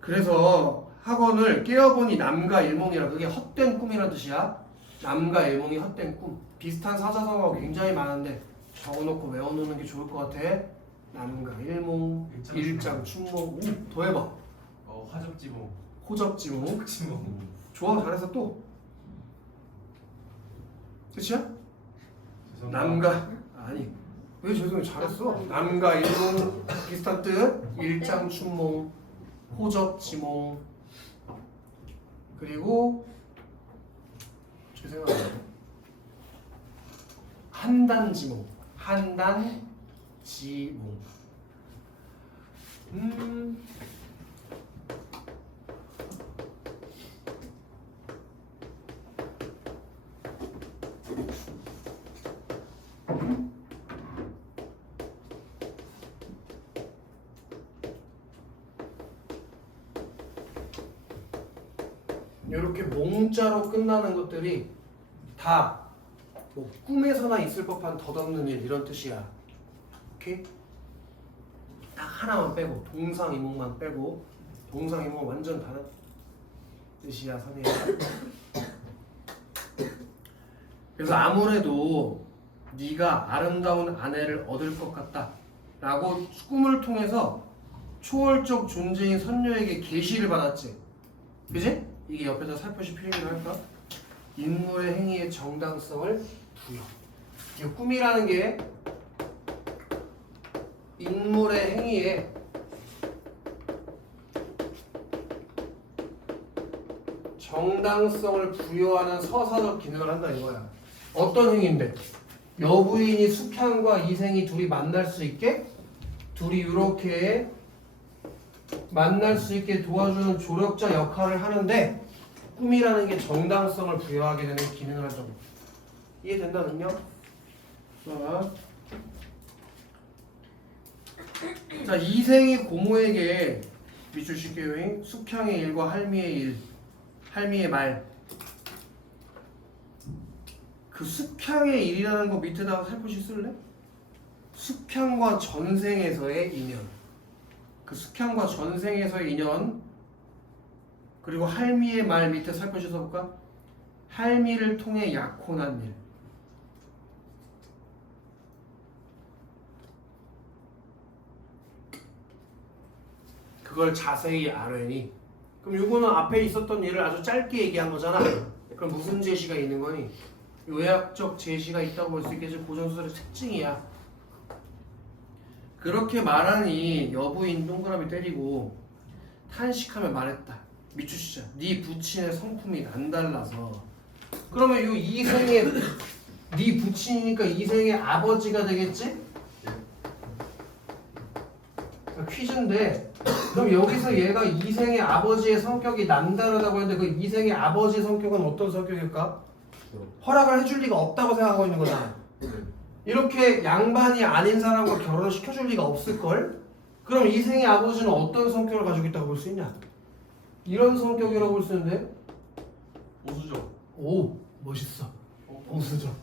그래서 학원을 깨어보니 남과 일몽이라 그게 헛된 꿈이란 뜻이야. 남과 일몽이 헛된 꿈. 비슷한 사자성어가 굉장히 많은데 적어놓고 외워놓는 게 좋을 것 같아. 남과 일몽, 일장, 춘몽. 더 해봐. 화적지몽. 호접지몽. 지몽. 좋아 잘해서 또. 끝이야? 남과 아니 왜 죄송해 잘했어. 남과 일몽 비슷한 뜻. 일장, 춘몽, 호접지몽. 그리고 제 생각에 한단지몽. 한단지몽. 이렇게 몽자로 끝나는 것들이 다 뭐 꿈에서나 있을 법한 덧없는 일 이런 뜻이야. 오케이? 딱 하나만 빼고 동상이몽만 빼고 동상이몽은 완전 다른 뜻이야 선생님. 그래서 아무래도 네가 아름다운 아내를 얻을 것 같다 라고 꿈을 통해서 초월적 존재인 선녀에게 계시를 받았지. 그지? 이게 옆에서 살포시 필기를 할까? 인물의 행위의 정당성을 부여. 이 꿈이라는 게 인물의 행위에 정당성을 부여하는 서사적 기능을 한다 이거야. 어떤 행위인데? 여부인이 숙향과 이생이 둘이 만날 수 있게 둘이 이렇게 만날 수 있게 도와주는 조력자 역할을 하는데 꿈이라는 게 정당성을 부여하게 되는 기능을 한다고. 이해된다 능력? 자 이생이 고모에게 밑줄 칠게요. 숙향의 일과 할미의 일, 할미의 말. 그 숙향의 일이라는 거 밑에다가 살포시 쓸래? 숙향 숙향과 전생에서의 인연, 그 숙향과 전생에서의 인연, 그리고 할미의 말 밑에 살펴서 볼까? 할미를 통해 약혼한 일. 그걸 자세히 알으니. 그럼 요거는 앞에 있었던 일을 아주 짧게 얘기한 거잖아. 그럼 무슨 제시가 있는 거니? 요약적 제시가 있다고 볼 수 있겠지. 고전수설의 특징이야. 그렇게 말하니 여부인 동그라미 때리고 탄식하며 말했다. 미추시자, 네 부친의 성품이 남달라서. 그러면 요 이생의 네 부친이니까 이생의 아버지가 되겠지? 퀴즈인데, 그럼 여기서 얘가 이생의 아버지의 성격이 남다르다고 했는데 그 이생의 아버지 성격은 어떤 성격일까? 허락을 해줄 리가 없다고 생각하고 있는 거잖아. 이렇게 양반이 아닌 사람과 결혼을 시켜줄 리가 없을걸? 그럼 이생의 아버지는 어떤 성격을 가지고 있다고 볼 수 있냐? 이런 성격이라고 볼 수 있는데, 보수적. 오, 멋있어. 보수적.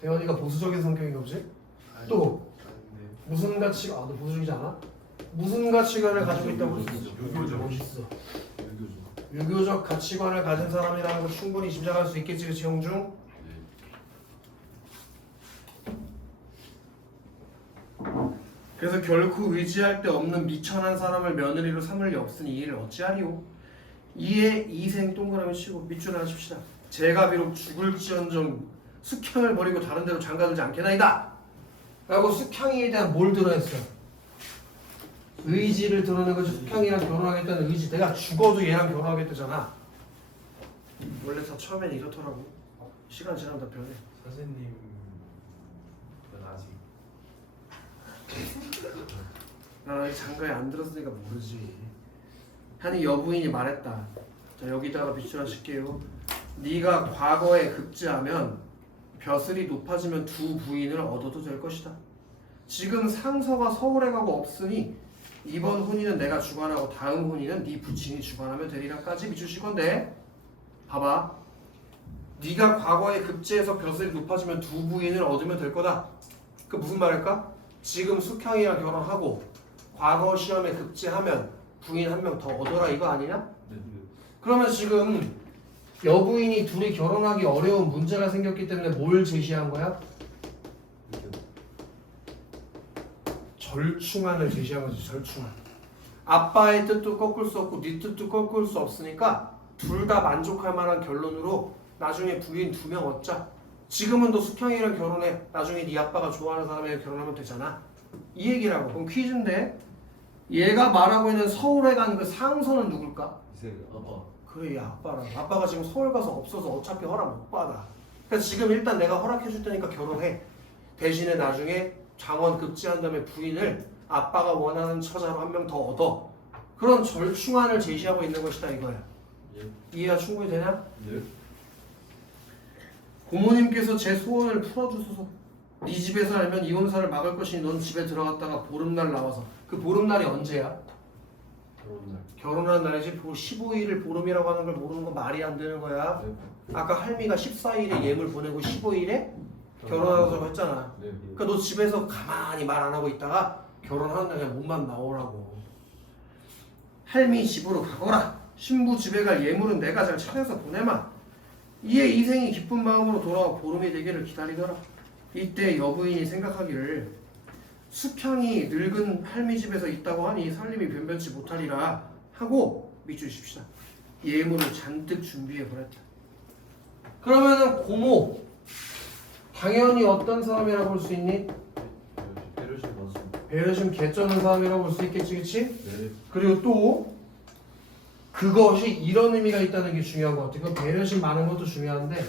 대원이가 보수적인 성격인가 보지? 또 아닌데 무슨 가치가, 너 보수적이지 않아? 무슨 가치관을 가지고 있다고 볼 수 있어? 유교적. 멋있어. 유교적. 유교적 가치관을 가진 사람이라는 걸 충분히 짐작할 수 있겠지, 그치, 형중? 그래서 결코 의지할 데 없는 미천한 사람을 며느리로 삼을 리 없으니 이를 어찌하리오? 이에 이생 동그라미 치고 밑줄 하십시다. 제가 비록 죽을지언정 숙향을 버리고 다른 데로 장가들지 않겠나이다. 라고 숙향에 대한 뭘 드러냈어? 의지를 드러낸 거지. 숙향이랑 결혼하겠다는 의지. 내가 죽어도 얘랑 결혼하겠다잖아. 원래 다 처음엔 이렇더라고. 시간 지나면 다 변해. 선생님은 아직 난 아직 장가에 안 들었으니까 모르지. 하니 여부인이 말했다. 자, 여기다가 밑줄 하실게요. 네가 과거에 급제하면 벼슬이 높아지면 두 부인을 얻어도 될 것이다. 지금 상서가 서울에 가고 없으니 이번 혼인은 내가 주관하고 다음 혼인은 네 부친이 주관하면 되리라까지 밑주실 건데, 봐봐. 네가 과거에 급제해서 벼슬이 높아지면 두 부인을 얻으면 될 거다. 그 무슨 말일까? 지금 숙향이랑 결혼하고 과거 시험에 급제하면 부인 한 명 더 얻어라 이거 아니냐? 그러면 지금 여부인이 둘이 결혼하기 어려운 문제가 생겼기 때문에 뭘 제시한 거야? 절충안을 제시한 거지. 절충안. 아빠의 뜻도 꺾을 수 없고 네 뜻도 꺾을 수 없으니까 둘 다 만족할 만한 결론으로 나중에 부인 2명 얻자. 지금은 너 숙향이랑 결혼해. 나중에 네 아빠가 좋아하는 사람이랑 결혼하면 되잖아. 이 얘기라고. 그럼 퀴즈인데, 얘가 말하고 있는 서울에 간 그 상서는 누굴까? 이생 아빠. 그래, 얘 아빠랑. 아빠가 지금 서울 가서 없어서 어차피 허락 못 받아. 그래서 지금 일단 내가 허락해 줄 테니까 결혼해. 대신에 나중에 장원 급제한 다음에 부인을 아빠가 원하는 처자로 한 명 더 얻어. 그런 절충안을 제시하고 있는 것이다 이거야. 예. 이해가 충분히 되냐? 네. 고모님께서 제 소원을 풀어주소서. 네 집에서 알면 이혼사를 막을 것이니 넌 집에 들어갔다가 보름날 나와서. 그 보름날이 언제야? 결혼날. 결혼하는 날이지. 15일을 보름이라고 하는 걸 모르는 건 말이 안 되는 거야. 네. 아까 할미가 14일에 예물 보내고 15일에 결혼하자고 했잖아. 네. 그러니까 너 집에서 가만히 말 안 하고 있다가 결혼하는 날에 몸만 나오라고. 할미 집으로 가거라. 신부 집에 갈 예물은 내가 잘 차려서 보내마. 이에 이생이 기쁜 마음으로 돌아와 보름이 되기를 기다리더라. 이때 여부인이 생각하기를 숙향이 늙은 할미 집에서 있다고 하니 살림이 변변치 못하리라 하고 밑주십시다. 예물을 잔뜩 준비해 보냈다. 그러면은 고모 당연히 어떤 사람이라고 볼 수 있니? 배려심 맞습니다. 배려심 개쩌는 사람이라고 볼 수 있겠지, 그치? 네. 그리고 또 그것이 이런 의미가 있다는 게 중요한 것 같아. 그 배려심 많은 것도 중요한데,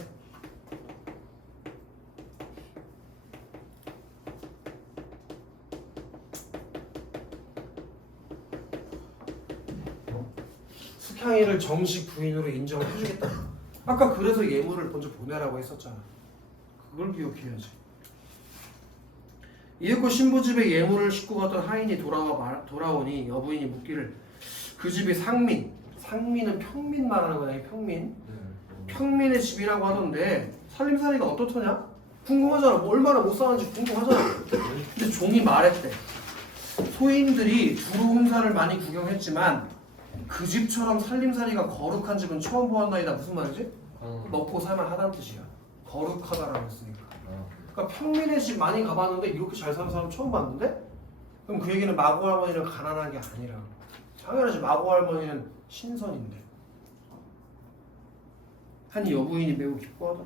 숙향이를 정식 부인으로 인정을 해주겠다. 아까 그래서 예물을 먼저 보내라고 했었잖아. 그걸 기억해야지. 이윽고 신부 집에 예물을 싣고 갔던 하인이 돌아오니 여부인이 묻기를 그 집이 상민은 평민 말하는 거야. 평민. 네. 평민의 집이라고 하던데 살림살이가 어떻더냐? 궁금하잖아. 뭐 얼마나 못 사는지 궁금하잖아. 근데 종이 말했대. 소인들이 두루 홍사를 많이 구경했지만 그 집처럼 살림살이가 거룩한 집은 처음 보았나이다. 무슨 말이지? 먹고 살만하다는 뜻이야. 거룩하다라고 했으니까. 그러니까 평민의 집 많이 가봤는데 이렇게 잘 사는 사람 처음 봤는데? 그럼 그 얘기는 마고 할머니는 가난한 게 아니라 당연하지. 마고 할머니는 신선인데. 한 여부인이 매우 기뻐하더라.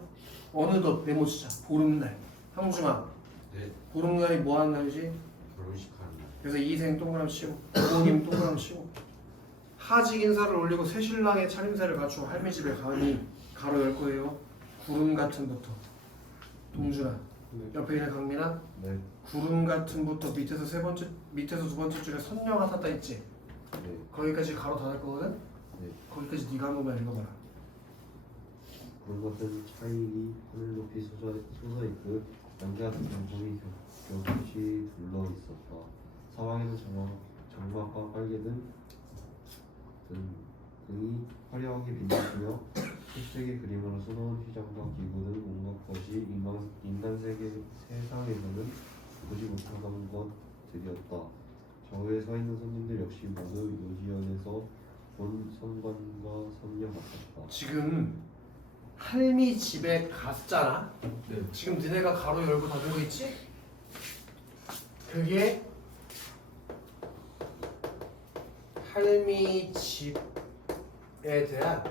어느덧 메모치자. 보름날. 형중아. 네. 보름날이 뭐하는 날이지? 결혼식하는 날. 그래서 이생 동그라미 치고 부모님 동그라미 치고 하직 인사를 올리고 새신랑의 차림새를 갖추고 할미 집에 가니 가로 열 거예요. 구름 같은부터. 동준아. 네. 옆에 있는 강민아. 네. 구름 같은부터 밑에서 두 번째 줄에 선녀 같았다 있지? 네. 거기까지 가로 닫을 거거든? 네. 거기까지 네가 한 번만 읽어봐라. 구름 같은 차일이 하늘 높이 솟아있고 양지 같은 경공이 겹겹이 둘러 있었다. 사방에는 장막과 빨개든 등이 화려하게 빛나며 색색의 그림으로 수놓은 휘장과 기구 등 온갖 것이 인간 세상에서는 보지 못하던 것들이었다. 좌우에 서 있는 손님들 역시 모두 요지연에서 본 선관과 선녀 같았다. 지금 할미 집에 갔잖아? 네. 지금 니네가 가로 열고 닫은 거 있지? 그게 할미 집에 대한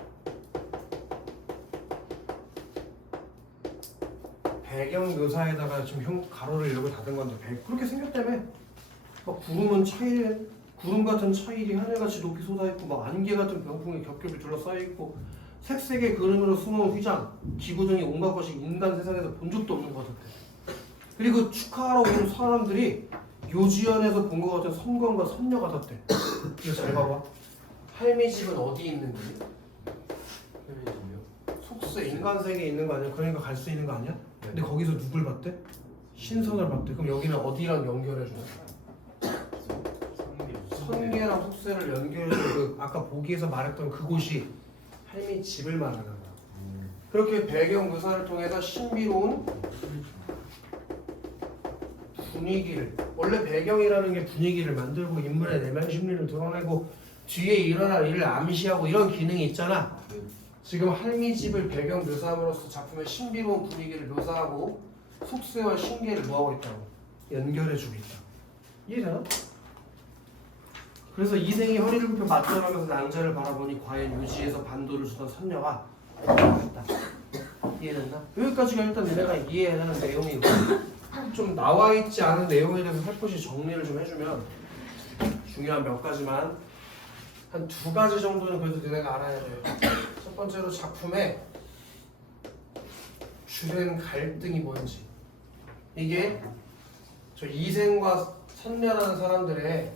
배경 묘사에다가 지금 가로를 열고 닫은 건데 그렇게 생겼다며. 막 구름 같은 차일이 하늘같이 높이 솟아있고 막 안개 같은 병풍이 겹겹이 둘러싸여있고 색색의 그림으로 수놓은 휘장, 기구 등이 온갖 것이 인간 세상에서 본 적도 없는 것 같았대. 그리고 축하하러 온 사람들이 요지연에서 본 것 같은 선관과 선녀 같았대. 이거 잘 봐봐. 할미 집은 어디 있는 거지? 할미 집이요? 속세 인간 세계에 있는 거 아니야? 그러니까 갈 수 있는 거 아니야? 근데 거기서 누굴 봤대? 신선을 봤대. 그럼 여기는 어디랑 연결해 주나? 선계랑 속세를 연결해서 그 아까 보기에서 말했던 그곳이 할미 집을 말하는 거야. 그렇게 배경 묘사를 통해서 신비로운 분위기를, 원래 배경이라는 게 분위기를 만들고 인물의 내면 심리를 드러내고 뒤에 일어날 일을 암시하고 이런 기능이 있잖아. 지금 할미 집을 배경 묘사함으로써 작품의 신비로운 분위기를 묘사하고 속세와 신기를 뭐하고 있다고? 연결해주고 있다. 이해되나? 그래서 이생이 허리를 굽혀 맞절하면서 낭자를 바라보니 과연 유지에서 반도를 주던 선녀가 나왔다. 이해됐나? 여기까지가 일단 내가 이해해야 하는 내용이고 좀 나와있지 않은 내용에 대해서 살포시 정리를 좀 해주면 중요한 몇 가지만 한 2가지 정도는 그래도 내가 알아야 돼. 첫 번째로 작품의 주된 갈등이 뭔지. 이게 저 이생과 선녀라는 사람들의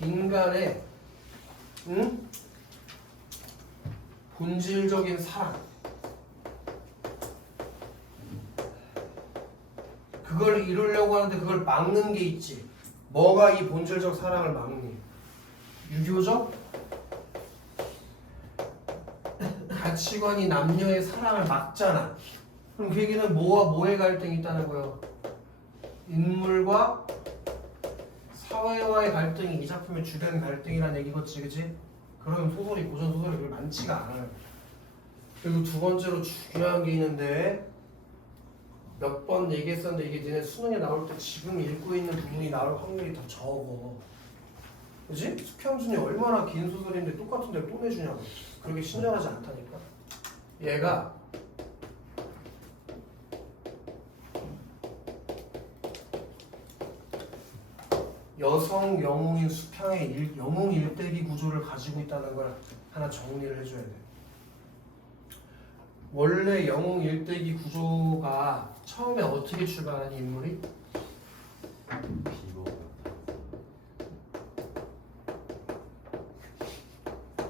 인간의 본질적인 사랑, 그걸 이루려고 하는데 그걸 막는 게 있지. 뭐가 이 본질적 사랑을 막니? 유교적 가치관이 남녀의 사랑을 막잖아. 그럼 그 얘기는 뭐와 뭐의 갈등이 있다는 거예요? 인물과 사회와의 갈등이 이 작품의 주된 갈등이라는 얘기겠지, 그치? 그러면 소설이, 고전 소설이 그렇게 많지가 않아요. 그리고 2번째로 중요한 게 있는데 몇 번 얘기했었는데 이게 니네 수능에 나올 때 지금 읽고 있는 부분이 나올 확률이 더 적어. 그치? 숙향순이 얼마나 긴 소설인데 똑같은 데를 또 내주냐고. 그렇게 친절하지 않다니까. 얘가 여성 영웅인 숙향의 영웅 일대기 구조를 가지고 있다는 걸 하나 정리를 해줘야 돼. 원래 영웅 일대기 구조가 처음에 어떻게 출발하니 인물이? 비보.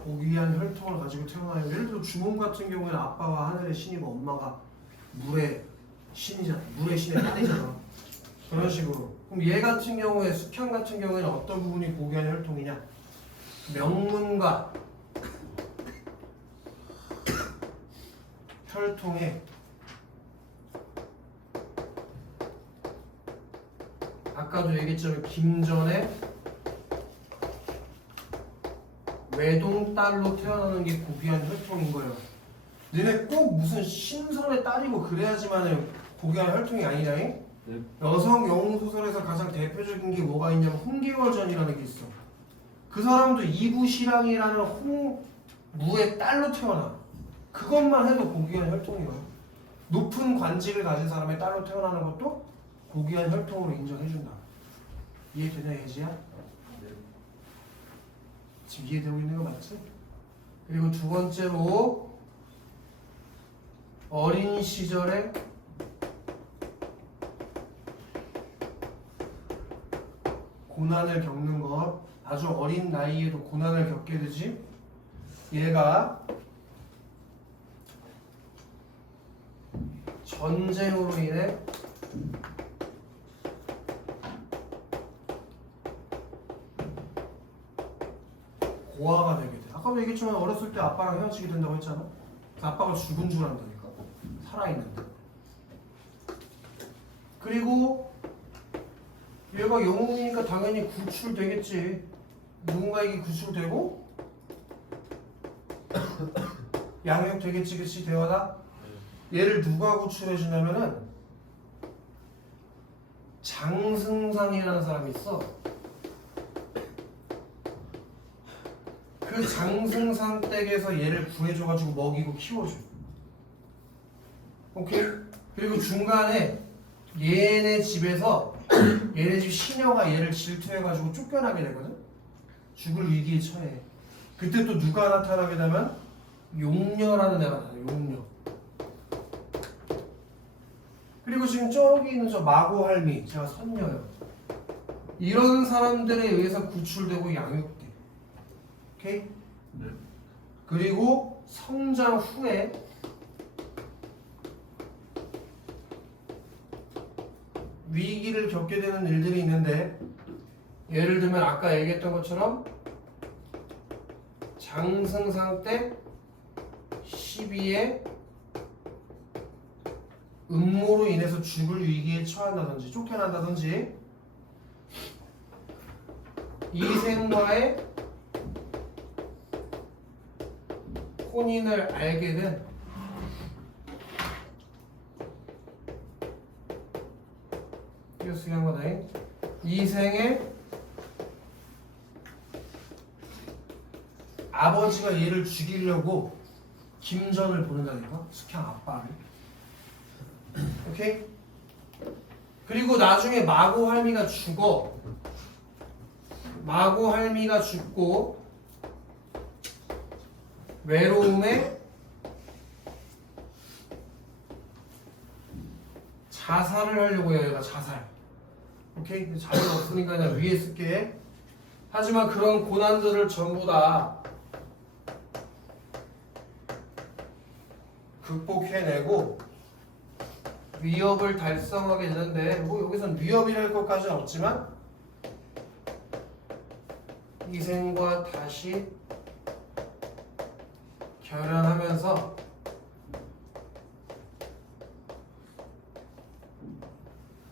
고귀한 혈통을 가지고 태어나요. 예를 들어 주몽 같은 경우에는 아빠가 하늘의 신이고 엄마가 물의 신이잖아. 물의 신의 딸이잖아. 그런 식으로. 그럼 얘 같은 경우에 숙향 같은 경우에는 어떤 부분이 고귀한 혈통이냐? 명문과 혈통의 아까도 얘기했지만 김전에 외동 딸로 태어나는 게 고귀한 혈통인 거예요. 너네 꼭 무슨 신선의 딸이고 그래야지만 고귀한 혈통이 아니냐잉? 네. 여성 영웅 소설에서 가장 대표적인 게 뭐가 있냐면 홍계월전이라는 게 있어. 그 사람도 이부시랑이라는 홍무의 딸로 태어나. 그것만 해도 고귀한 혈통이야. 높은 관직을 가진 사람의 딸로 태어나는 것도 고귀한 혈통으로 인정해준다. 이해되냐 예지야? 지금 이해되고 있는 거 맞지? 그리고 두 번째로 어린 시절에 고난을 겪는 것, 아주 어린 나이에도 고난을 겪게 되지. 얘가 전쟁으로 인해 고아가 되게 돼. 아까도 얘기했지만 어렸을 때 아빠랑 헤어지게 된다고 했잖아. 아빠가 죽은 줄 안다니까. 살아있는데. 그리고 얘가 영웅이니까 당연히 구출되겠지. 누군가에게 구출되고 양육되겠지, 그치? 대화다? 얘를 누가 구출해주냐면은 장승상이라는 사람이 있어. 그 장승상 댁에서 얘를 구해줘가지고 먹이고 키워줘. 오케이? 그리고 중간에 얘네 집에서 얘네 집 시녀가 얘를 질투해가지고 쫓겨나게 되거든? 죽을 위기에 처해. 그때 또 누가 나타나게 되면 용녀라는 애가 나타나. 용녀. 그리고 지금 저기 있는 저 마고할미, 제가 선녀요. 이런 사람들에 의해서 구출되고 양육돼. 오케이? 네. 그리고 성장 후에 위기를 겪게 되는 일들이 있는데, 예를 들면 아까 얘기했던 것처럼 장승상 때 시비에 음모로 인해서 죽을 위기에 처한다든지 쫓겨난다든지, 이생과의 혼인을 알게 된 이거 중요한 거다. 이생의 아버지가 얘를 죽이려고 김전을 보낸다니까. 숙향 아빠를. 오케이? 그리고 나중에 마고할미가 죽어. 마고할미가 죽고 외로움에 자살을 하려고 해요. 얘가 자살. 오케이? 자살 없으니까 그냥 위에 쓸게. 하지만 그런 고난들을 전부 다 극복해내고 위협을 달성하게 되는데, 뭐 여기선 위협이랄 것까지는 없지만 이생과 다시 결연하면서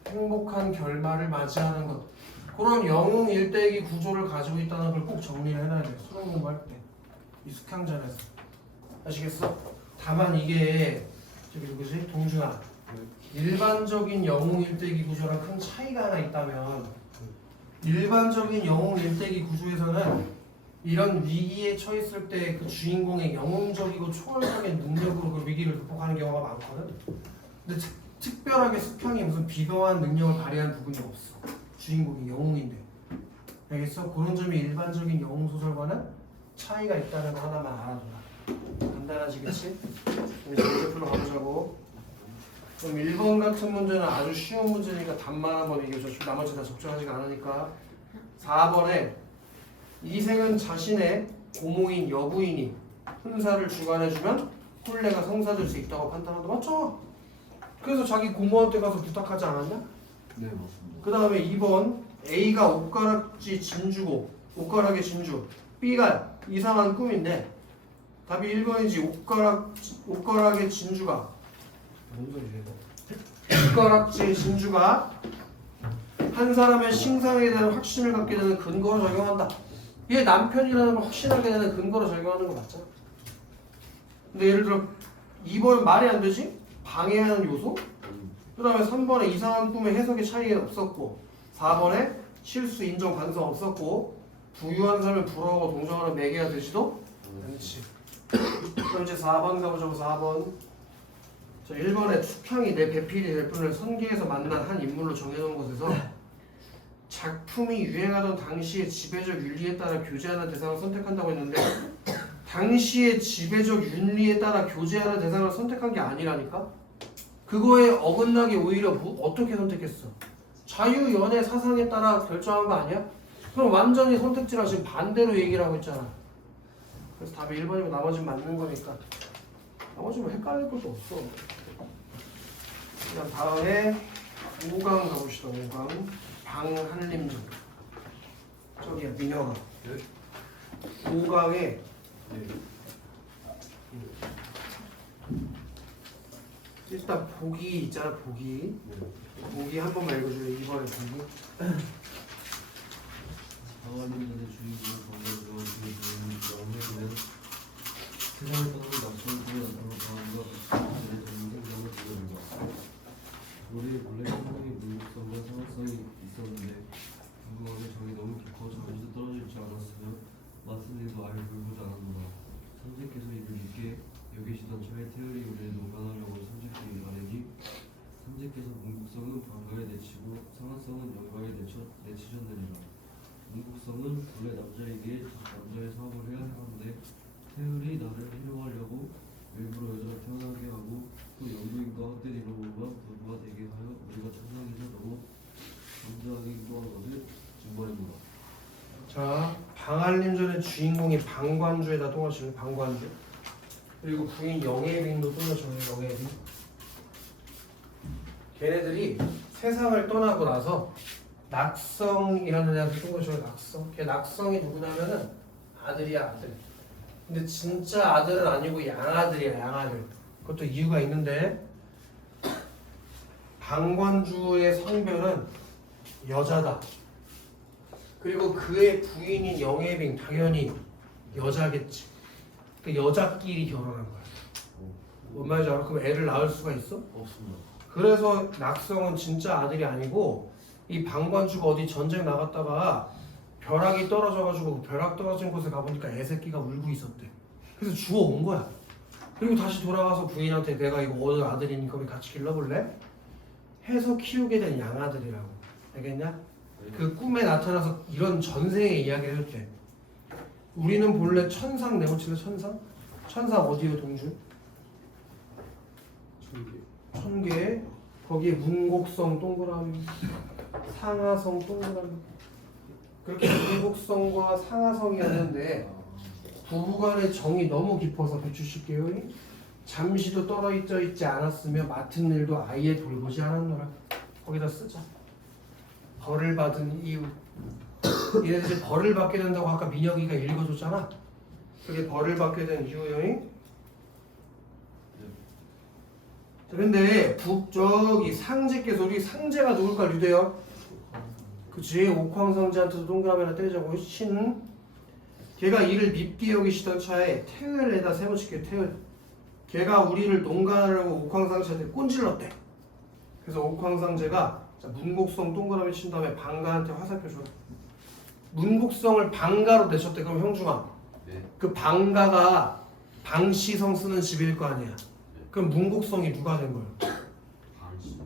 행복한 결말을 맞이하는 것, 그런 영웅 일대기 구조를 가지고 있다는 걸 꼭 정리를 해놔야 돼요. 수능 공부할 때 이 숙향전에서. 아시겠어? 다만 이게 저기 누구지? 동준아, 일반적인 영웅 일대기 구조랑 큰 차이가 하나 있다면, 일반적인 영웅 일대기 구조에서는 이런 위기에 처했을 때 그 주인공의 영웅적이고 초월적인 능력으로 그 위기를 극복하는 경우가 많거든. 근데 특별하게 숙향이 무슨 비범한 능력을 발휘한 부분이 없어. 주인공이 영웅인데. 알겠어? 그런 점이 일반적인 영웅 소설과는 차이가 있다는 거 하나만 알아둬라. 간단하시겠지? 이제 문제풀로 가보자고. 그럼 1번 같은 문제는 아주 쉬운 문제니까 답만 한번 얘기해줘. 나머지 다 적절하지가 않으니까. 4번에 이생은 자신의 고모인 여부인이 훈사를 주관해주면 혼례가 성사될 수 있다고 판단한다. 맞죠? 그래서 자기 고모한테 가서 부탁하지 않았냐? 네, 맞습니다. 그 다음에 2번 A가 옷가락지 진주고 옷가락의 진주, B가 이상한 꿈인데 답이 1번이지. 옷가락의 진주가, 뭔 소리지 이거? 옷가락지의 진주가 한 사람의 신상에 대한 확신을 갖게 되는 근거로 적용한다. 얘 남편이라는 걸 확신하게 되는 근거로 적용하는 거 맞잖아. 근데 예를 들어 2번 말이 안 되지? 방해하는 요소? 그 다음에 3번에 이상한 꿈의 해석의 차이가 없었고 4번에 실수 인정 가능성 없었고 부유한 삶을 부러워하고 동정하는 매개가 되지도 않지. 그럼 이제 4번 가보자고. 4번. 저 1번에 숙향이 내 배필이 될 뿐을 선계에서 만난 한 인물로 정해놓은 것에서 작품이 유행하던 당시의 지배적 윤리에 따라 교제하는 대상을 선택한다고 했는데 당시의 지배적 윤리에 따라 교제하는 대상을 선택한 게 아니라니까? 그거에 어긋나게 오히려 어떻게 선택했어? 자유연애 사상에 따라 결정한 거 아니야? 그럼 완전히 선택지랑 지금 반대로 얘기를 하고 있잖아. 그래서 답이 1번이고 나머지는 맞는 거니까 나머지는 헷갈릴 것도 없어. 그다음 다음에 5강 가봅시다. 5강 방한림전. 저기야 민혁아. 5강에 일단 보기 있잖아. 보기 한 번만 읽어줘요. 이번에 보기. 방한림전의 주인공 정보주와 주인공 영매는 세상을 떠나는 낙선을 통해 나타나는 방한과 같이 전의 생명을 지어낸다. 우리의 본래 생명의 문국성과 상업성이 있었는데 궁금하게 정이 너무 깊어 잠시도 떨어지지 않았으며 맡은 일도 아예 돌보지 않았노라. 선생께서 이를 믿게 여기시던 차에 태열이 우리를 농간하려고 선생님이 말하니 선생께서 문국성은 방가에 내치고 상한성은 영광에 내치셨느니라. 문국성은 본래 남자에게 남자의 사업을 해야 하는데 태열이 나를 희롱하려고 일부러 여자를 태어나게 하고 또 영부인과 헛된 이름으로만 부부가 되게 하여 우리가 천상에서 너무 감사하게 행동한 것을 증거해보라. 자, 방한림전의 주인공이 방관주에다 동화시는 방관주. 그리고 부인 영애빈도 동화시는 영애빈. 걔네들이 세상을 떠나고 나서 낙성이라는 애한테 동화시는 낙성. 걔 낙성이 누구냐면은 아들이야, 아들. 근데 진짜 아들은 아니고 양아들이야, 양아들. 그것도 이유가 있는데 방관주의 성별은 여자다. 그리고 그의 부인인 영애빙 당연히 여자겠지. 그 여자끼리 결혼한 거야. 뭔 말인지 알아? 그럼 애를 낳을 수가 있어? 없습니다. 그래서 낙성은 진짜 아들이 아니고 이 방관주가 어디 전쟁 나갔다가 벼락이 떨어져가지고 벼락 떨어진 곳에 가보니까 애새끼가 울고 있었대. 그래서 주워온 거야. 그리고 다시 돌아가서 부인한테 내가 이거 얻은 아들이니까 우리 같이 길러볼래? 해서 키우게 된 양아들이라고. 알겠냐? 그 꿈에 나타나서 이런 전생의 이야기를 해줬대. 우리는 본래 천상 네모칠래 천상? 천상 어디요 동주? 천계. 거기에 문곡성 동그라미, 상하성 동그라미. 그렇게 문곡성과 상하성이었는데 부부간의 정이 너무 깊어서 배추실게요. 잠시도 떨어져 있지 않았으며 맡은 일도 아예 돌보지 않았노라. 거기다 쓰자. 벌을 받은 이유. 얘네들이 벌을 받게 된다고 아까 민혁이가 읽어줬잖아. 그게 벌을 받게 된 이유요. 자, 근데 저기 상제께서 우리 상제가 누굴까 류대요? 그치? 옥황상제한테도 동그라미 하나 때리자고. 신. 걔가 이를 밉게 여기시던 차에 태을에다 세워치게 태을. 걔가 우리를 농간하려고 옥황상제한테 꼰질렀대. 그래서 옥황상제가 자, 문곡성 동그라미 친 다음에 방가한테 화살표 줘라. 문곡성을 방가로 내쳤대. 그럼 형중아, 네. 그 방가가 방시성 쓰는 집일 거 아니야. 그럼 문곡성이 누가 된 거야? 방시.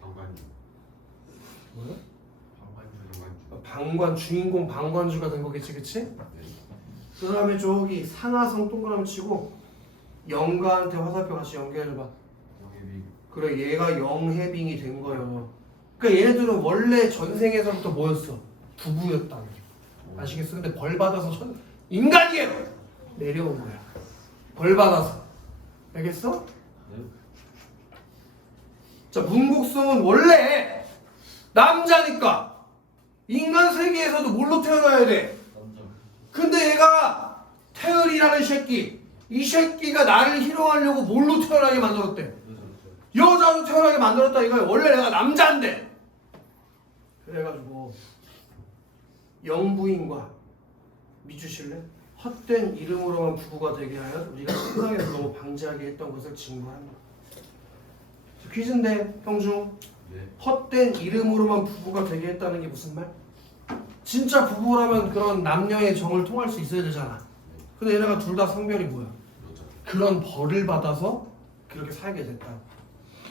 방관주. 뭐야? 방관주. 방관 주인공 방관주가 된 거겠지, 그치? 네. 그 다음에 저기 상하성 동그라미 치고 영가한테 화살표 같이 연결해봐. 영예비. 그래, 얘가 영해빙이 된 거예요. 그러니까 얘네들은 원래 전생에서부터 뭐였어? 부부였다. 아시겠어? 근데 벌 받아서 인간이에요. 내려온 거야. 벌 받아서. 알겠어? 네. 자, 문곡성은 원래 남자니까 인간 세계에서도 뭘로 태어나야 돼? 남자. 근데 얘가 태을이라는 새끼, 이 새끼가 나를 희롱하려고 뭘로 태어나게 만들었대? 여자로 태어나게 만들었다 이거야. 원래 내가 남자인데. 그래가지고 영부인과 미주실래 헛된 이름으로만 부부가 되게 하여 우리가 세상에서 너무 방지하게 했던 것을 증거합니다. 퀴즈인데 형중 네. 헛된 이름으로만 부부가 되게 했다는 게 무슨 말? 진짜 부부라면 그런 남녀의 정을 통할 수 있어야 되잖아. 근데 얘네가 둘 다 성별이 뭐야? 여자. 그런 벌을 받아서 그렇게 살게 됐다.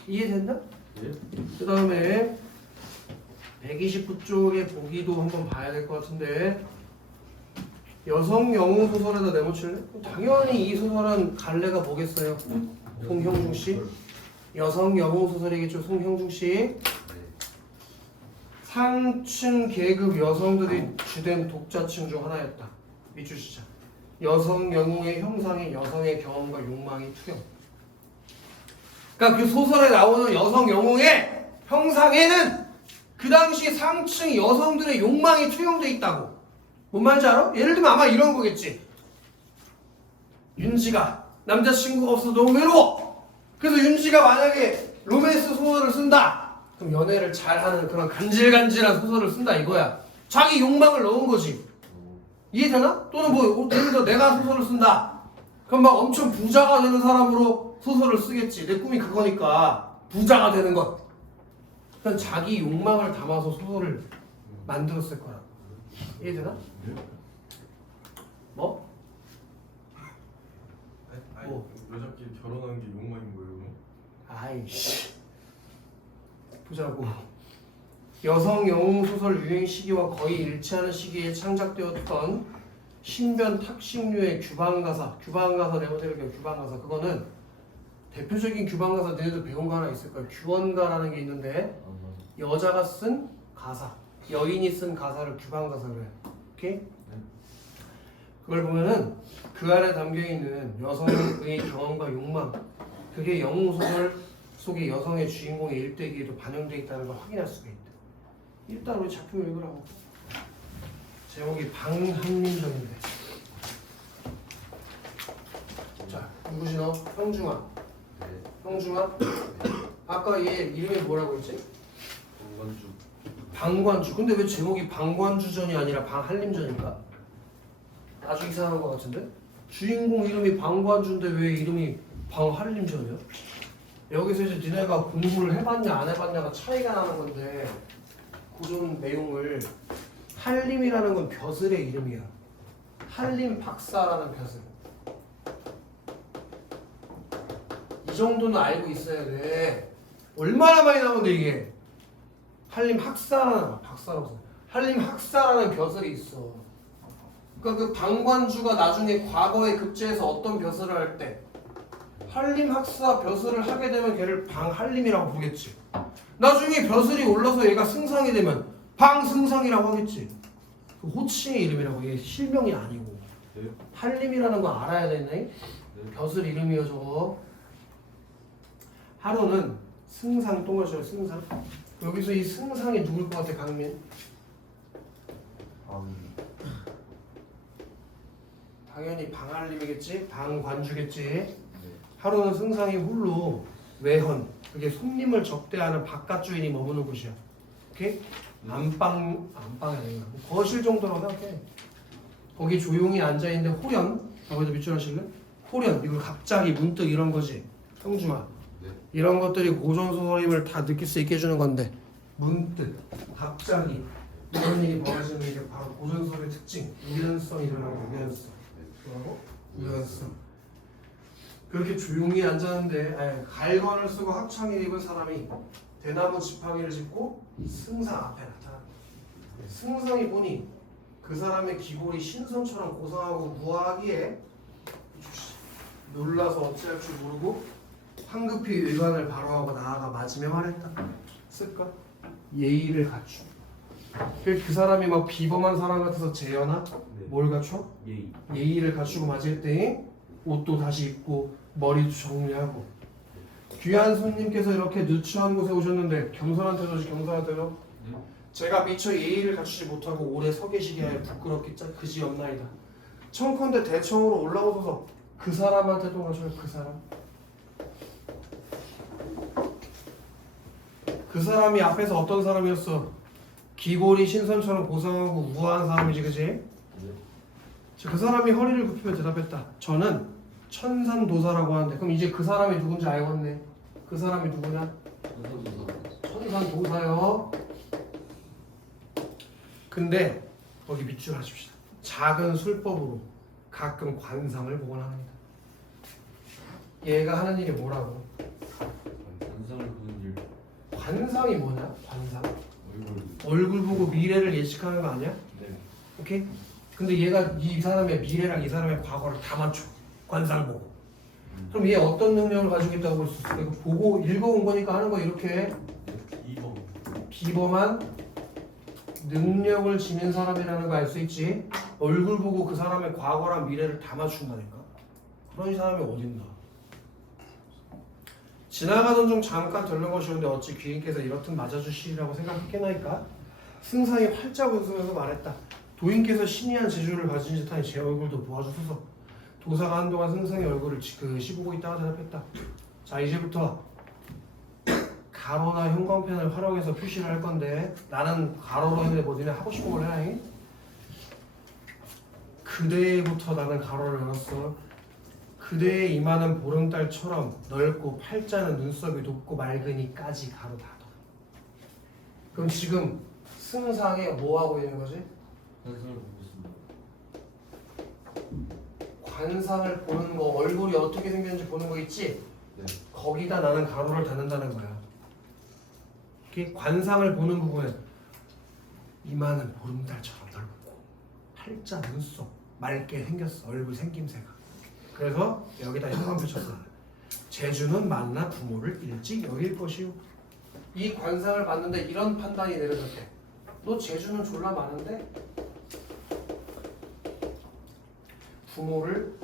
이해된다? 네. 그 다음에 129쪽의 보기도 한번 봐야 될 것 같은데 여성 영웅 소설에다 내모칠래? 당연히 이 소설은 갈래가 뭐겠어요? 송형중 씨? 여성 영웅 소설이겠죠, 송형중 씨? 네. 상층 계급 여성들이 주된 독자층 중 하나였다. 밑줄 시작. 여성 영웅의 형상에 여성의 경험과 욕망이 투영. 그러니까 그 소설에 나오는 여성 영웅의 형상에는 그 당시 상층 여성들의 욕망이 투영돼 있다고. 뭔 말인지 알아? 예를 들면 아마 이런 거겠지. 윤지가 남자친구가 없어서 너무 외로워. 그래서 윤지가 만약에 로맨스 소설을 쓴다. 그럼 연애를 잘하는 그런 간질간질한 소설을 쓴다 이거야. 자기 욕망을 넣은 거지. 이해되나? 또는 뭐 예를 들어 내가 소설을 쓴다. 그럼 막 엄청 부자가 되는 사람으로 소설을 쓰겠지. 내 꿈이 그거니까 부자가 되는 것. 그냥 자기 욕망을 담아서 소설을 만들었을 거라. 이해되나? 뭐? 아니, 뭐? 여자끼리 결혼하는 게 욕망인 거예요? 아이씨. 보자고. 여성 영웅 소설 유행 시기와 거의 일치하는 시기에 창작되었던 신변 탁식류의 규방가사 네모델리가 규방가사. 그거는 대표적인 규방가사 너희들 배운 거 하나 있을 거야. 규원가라는 게 있는데 여자가 쓴 가사, 여인이 쓴 가사를 규방가사로 해. 오케이? 그걸 보면은 그 안에 담겨있는 여성의 경험과 욕망, 그게 영웅 소설 속의 여성의 주인공의 일대기에도 반영되어 있다는 걸 확인할 수가 있다. 일단 우리 작품 읽으라고. 제목이 방한림전인데. 자, 누구시 너? 형중아. 네. 형중아? 아까 얘 이름이 뭐라고 했지? 방관주. 방관주. 근데 왜 제목이 방관주전이 아니라 방한림전일까? 아주 이상한 것 같은데? 주인공 이름이 방관주인데 왜 이름이 방한림전이야? 여기서 이제 니네가 공부를 해봤냐 안 해봤냐가 차이가 나는 건데 고전 내용을 한림이라는 건 벼슬의 이름이야. 한림 박사라는 벼슬. 이 정도는 알고 있어야 돼. 얼마나 많이 나오는데 이게. 한림 학사라는 박사라고 써. 한림 학사라는 벼슬이 있어. 그러니까 그 방관주가 나중에 과거에 급제해서 어떤 벼슬을 할 때 한림 학사 벼슬을 하게 되면 걔를 방한림이라고 부르겠지. 나중에 벼슬이 올라서 얘가 승상이 되면 방승상이라고 하겠지. 그 호칭의 이름이라고. 얘 실명이 아니고. 네. 한림이라는 거 알아야 되네. 네. 벼슬 이름이요 저거. 하루는 승상 동그라미 승상. 여기서 이 승상이 누굴 것 같아 강민? 당연히 방한림이겠지. 방관주겠지. 하루는 승상이 홀로 외헌, 그게 손님을 접대하는 바깥 주인이 머무는 곳이야. 오케이? 안방이 아니라 거실 정도로 생각해. 거기 조용히 앉아있는데 호련, 저거도 밑줄 하실래? 호련, 이거 갑자기 문득 이런 거지. 형중아, 네. 이런 것들이 고전소설임을 다 느낄 수 있게 해주는 건데 문득, 갑자기 이런 일이 벌어지는 게 바로 고전소설의 특징, 우연성이 드러나는 우연성. 뭐라고? 우연성. 그렇게 조용히 앉았는데 갈건을 쓰고 합창을 입은 사람이 대나무 지팡이를 짚고 승상 앞에 나타납니다. 승상이 보니 그 사람의 기골이 신선처럼 고상하고 무화하기에 놀라서 어찌할 줄 모르고 황급히 의관을 바로하고 나아가 맞으며 말했다. 쓸까? 예의를 갖추. 그 사람이 막 비범한 사람 같아서 재현아? 뭘 갖춰? 예의. 예의를 갖추고 맞이했더니 옷도 다시 입고 머리도 정리하고. 귀한 손님께서 이렇게 누추한 곳에 오셨는데 겸손한테도 겸손한테도 제가 미처 예의를 갖추지 못하고 오래 서 계시게 하여 부끄럽기 그지없나이다. 청컨대 대청으로 올라오셔서 그 사람한테 동하셔요. 그 사람. 그 사람이 앞에서 어떤 사람이었어? 귀골이 신선처럼 고상하고 우아한 사람이지, 그지? 그 사람이 허리를 굽히며 대답했다. 저는 천산도사라고 하는데, 그럼 이제 그 사람이 누군지 알겠네. 그 사람이 누구냐? 천산도사요. 근데 거기 밑줄 하십시다. 작은 술법으로 가끔 관상을 보곤 합니다. 얘가 하는 일이 뭐라고? 관상을 보는 일. 관상이 뭐냐? 관상? 얼굴. 얼굴 보고 미래를 예측하는 거 아니야? 네. 오케이? 근데 얘가 이 사람의 미래랑 이 사람의 과거를 다 맞춰. 관상 보고. 그럼 얘 어떤 능력을 가지고 있다고 볼 수 있어? 이거 보고 읽어온 거니까 하는 거 이렇게 이범. 비범한 능력을 지닌 사람이라는 거 알 수 있지? 얼굴 보고 그 사람의 과거랑 미래를 다 맞춘다니까. 그런 사람이 어딨나? 지나가던 중 잠깐 들른 것이었는데 어찌 귀인께서 이렇듯 맞아주시리라고 생각했겠나이까? 승상이 활짝 웃으면서 말했다. 도인께서 신이한 재주를 가진 듯하니 제 얼굴도 보아주소서. 도사가 한동안 승상의 얼굴을 지그시 보고 있다가 대답했다. 자, 이제부터 가로나 형광펜을 활용해서 표시를 할 건데 나는 가로로 했는데 뭐 니네 하고 싶은 걸 해라. 그대부터 나는 가로를 열었어. 그대의 이마는 보름달처럼 넓고 팔자는 눈썹이 높고 맑으니까지 가로 닫아. 그럼 지금 승상에 뭐 하고 있는 거지? 관상을 보고 있습니다. 관상을 보는 거, 얼굴이 어떻게 생겼는지 보는 거 있지? 네. 거기다 나는 가로를 닫는다는 거야. 이렇게 관상을 보는 부분은 이마는 보름달처럼 넓고 팔자 눈썹 맑게 생겼어. 얼굴 생김새가. 그래서 여기다 형광 붙였어. 재주는 만나 부모를 일찍 여길 것이요. 이 관상을 봤는데 이런 판단이 내려졌대. 너 재주는 졸라 많은데 부모를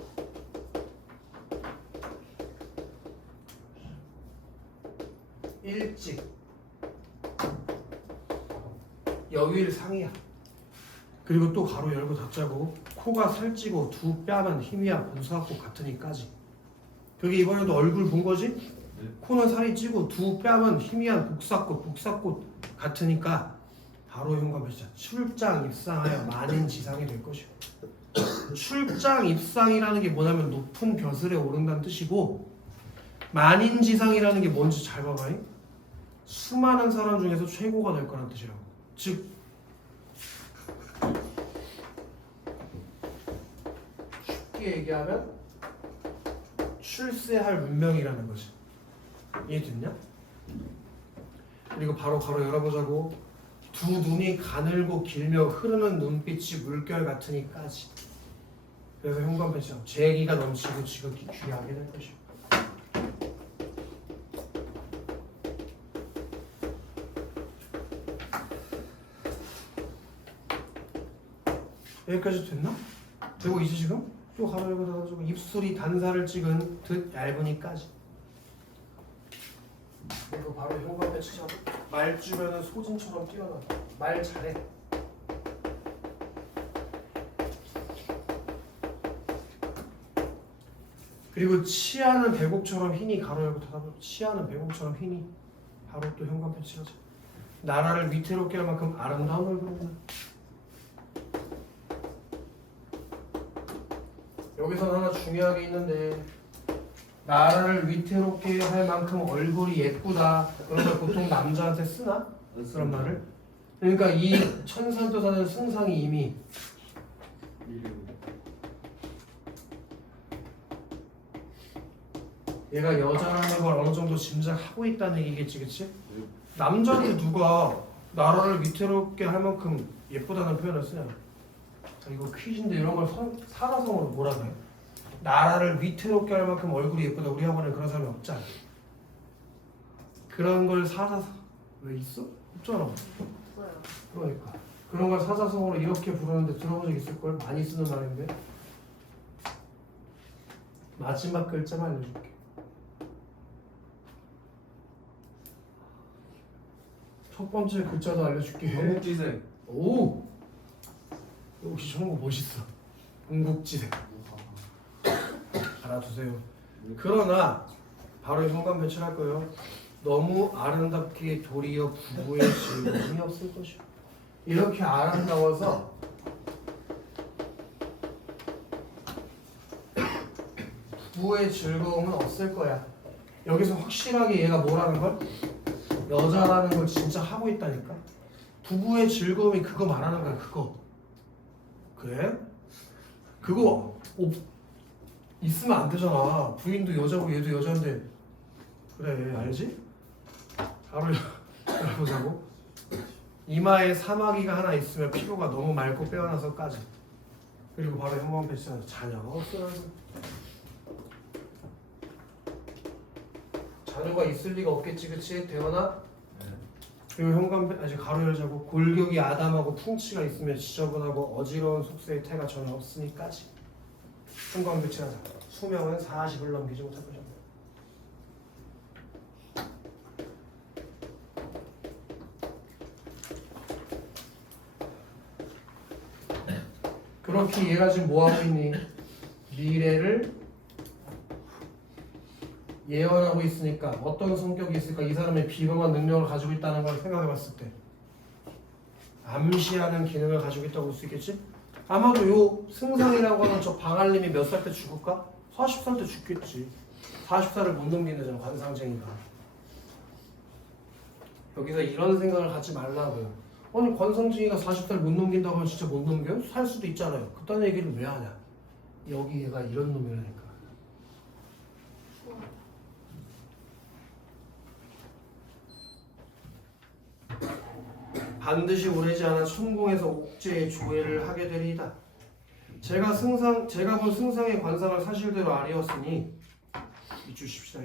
일찍 여길 상이야. 그리고 또 가로 열고 닫자고. 코가 살찌고 두 뺨은 힘이야 보사꽃 같으니까지. 여기 이번에도 얼굴 본 거지? 네. 코는 살이 찌고 두 뺨은 희미한 복사꽃 같으니까 바로 현관표시자. 출장 입상하여 많은 지상이 될 것이오. 출장 입상이라는 게 뭐냐면 높은 벼슬에 오른다는 뜻이고, 만인지상이라는 게 뭔지 잘 봐봐. 수많은 사람 중에서 최고가 될 거라는 뜻이라고. 즉 쉽게 얘기하면 출세할 문명이라는 거지. 이해됐냐? 그리고 바로 가로 열어보자고. 두 눈이 가늘고 길며 흐르는 눈빛이 물결 같으니까지. 그래서 현관편처럼 재기가 넘치고 지극히 귀하게 될 것이오. 여기까지 됐나? 되고 이제 지금 또 가로 열고 닫아주고. 입술이 단살을 찍은 듯 얇으니까지. 그리고 바로 현관편 치자고. 말 주변은 소진처럼 뛰어나. 말 잘해. 그리고 치아는 배곡처럼 흰이 가로 열고 닫아보고. 치아는 배곡처럼 흰이. 바로 또 현관편 치자죠. 나라를 위태롭게 할 만큼 아름다운 얼굴이다. 여기서 하나 중요한 게 있는데, 나라를 위태롭게 할 만큼 얼굴이 예쁘다. 그런 걸 보통 남자한테 쓰나? 그런 말을? 그러니까 이 천산도사는 승상이 이미 얘가 여자라는 걸 어느 정도 짐작하고 있다는 얘기겠지, 그치? 남자한테 누가 나라를 위태롭게 할 만큼 예쁘다는 표현을 쓰냐? 자, 이거 퀴즈인데 이런 걸 사라성어로 뭐라고 해? 나라를 위태롭게 할 만큼 얼굴이 예쁘다. 우리 학원에 그런 사람이 없잖아. 그런 걸 왜 있어? 없잖아. 없어요. 그러니까 그런 걸 사자성어로 이렇게 부르는데 들어본 적 있을걸? 많이 쓰는 말인데. 마지막 글자만 알려줄게. 첫 번째 글자도 알려줄게. 한국지색. 오! 역시 정보 멋있어. 궁극지색. 알아두세요. 그러나 바로 현관 배출할 거예요. 너무 아름답게 도리어 부부의 즐거움이 없을 것이오. 이렇게 아름다워서 부부의 즐거움은 없을 거야. 여기서 확실하게 얘가 뭐라는 걸? 여자라는 걸 진짜 하고 있다니까. 부부의 즐거움이 그거 말하는 거야. 그거. 그래? 그거 있으면 안 되잖아. 부인도 여자고 얘도 여자인데. 그래, 알지? 바로 열어보자고. 이마에 사마귀가 하나 있으면 피부가 너무 맑고 빼어나서 까지. 그리고 바로 형광 패치는 자녀가 없어야지. 자녀가 있을 리가 없겠지, 그치? 대원아? 그리고 형광 아직 가로 열자고. 골격이 아담하고 풍치가 있으면 지저분하고 어지러운 속세의 태가 전혀 없으니까지. 형광 패치하자. 수명은 40을 넘기지 못할 것이다. 그렇게 얘가 지금 뭐하고 있니? 미래를 예언하고 있으니까 어떤 성격이 있을까? 이 사람의 비범한 능력을 가지고 있다는 걸 생각해 봤을 때 암시하는 기능을 가지고 있다고 볼 수 있겠지? 아마도 요 승상이라고 하는 저 방알림이 몇 살 때 죽을까? 40살 때 죽겠지. 40살을 못 넘기는 애잖아, 관상쟁이가. 여기서 이런 생각을 갖지 말라고요. 아니 관상쟁이가 40살 못 넘긴다고 하면 진짜 못 넘겨요? 살 수도 있잖아요. 그딴 얘기를 왜 하냐? 여기 얘가 이런 놈이라니까. 반드시 오래지 않아 천궁에서 옥제의 조회를 하게 되리이다. 제가 본 승상의 관상을 사실대로 아리었으니 이주십시다.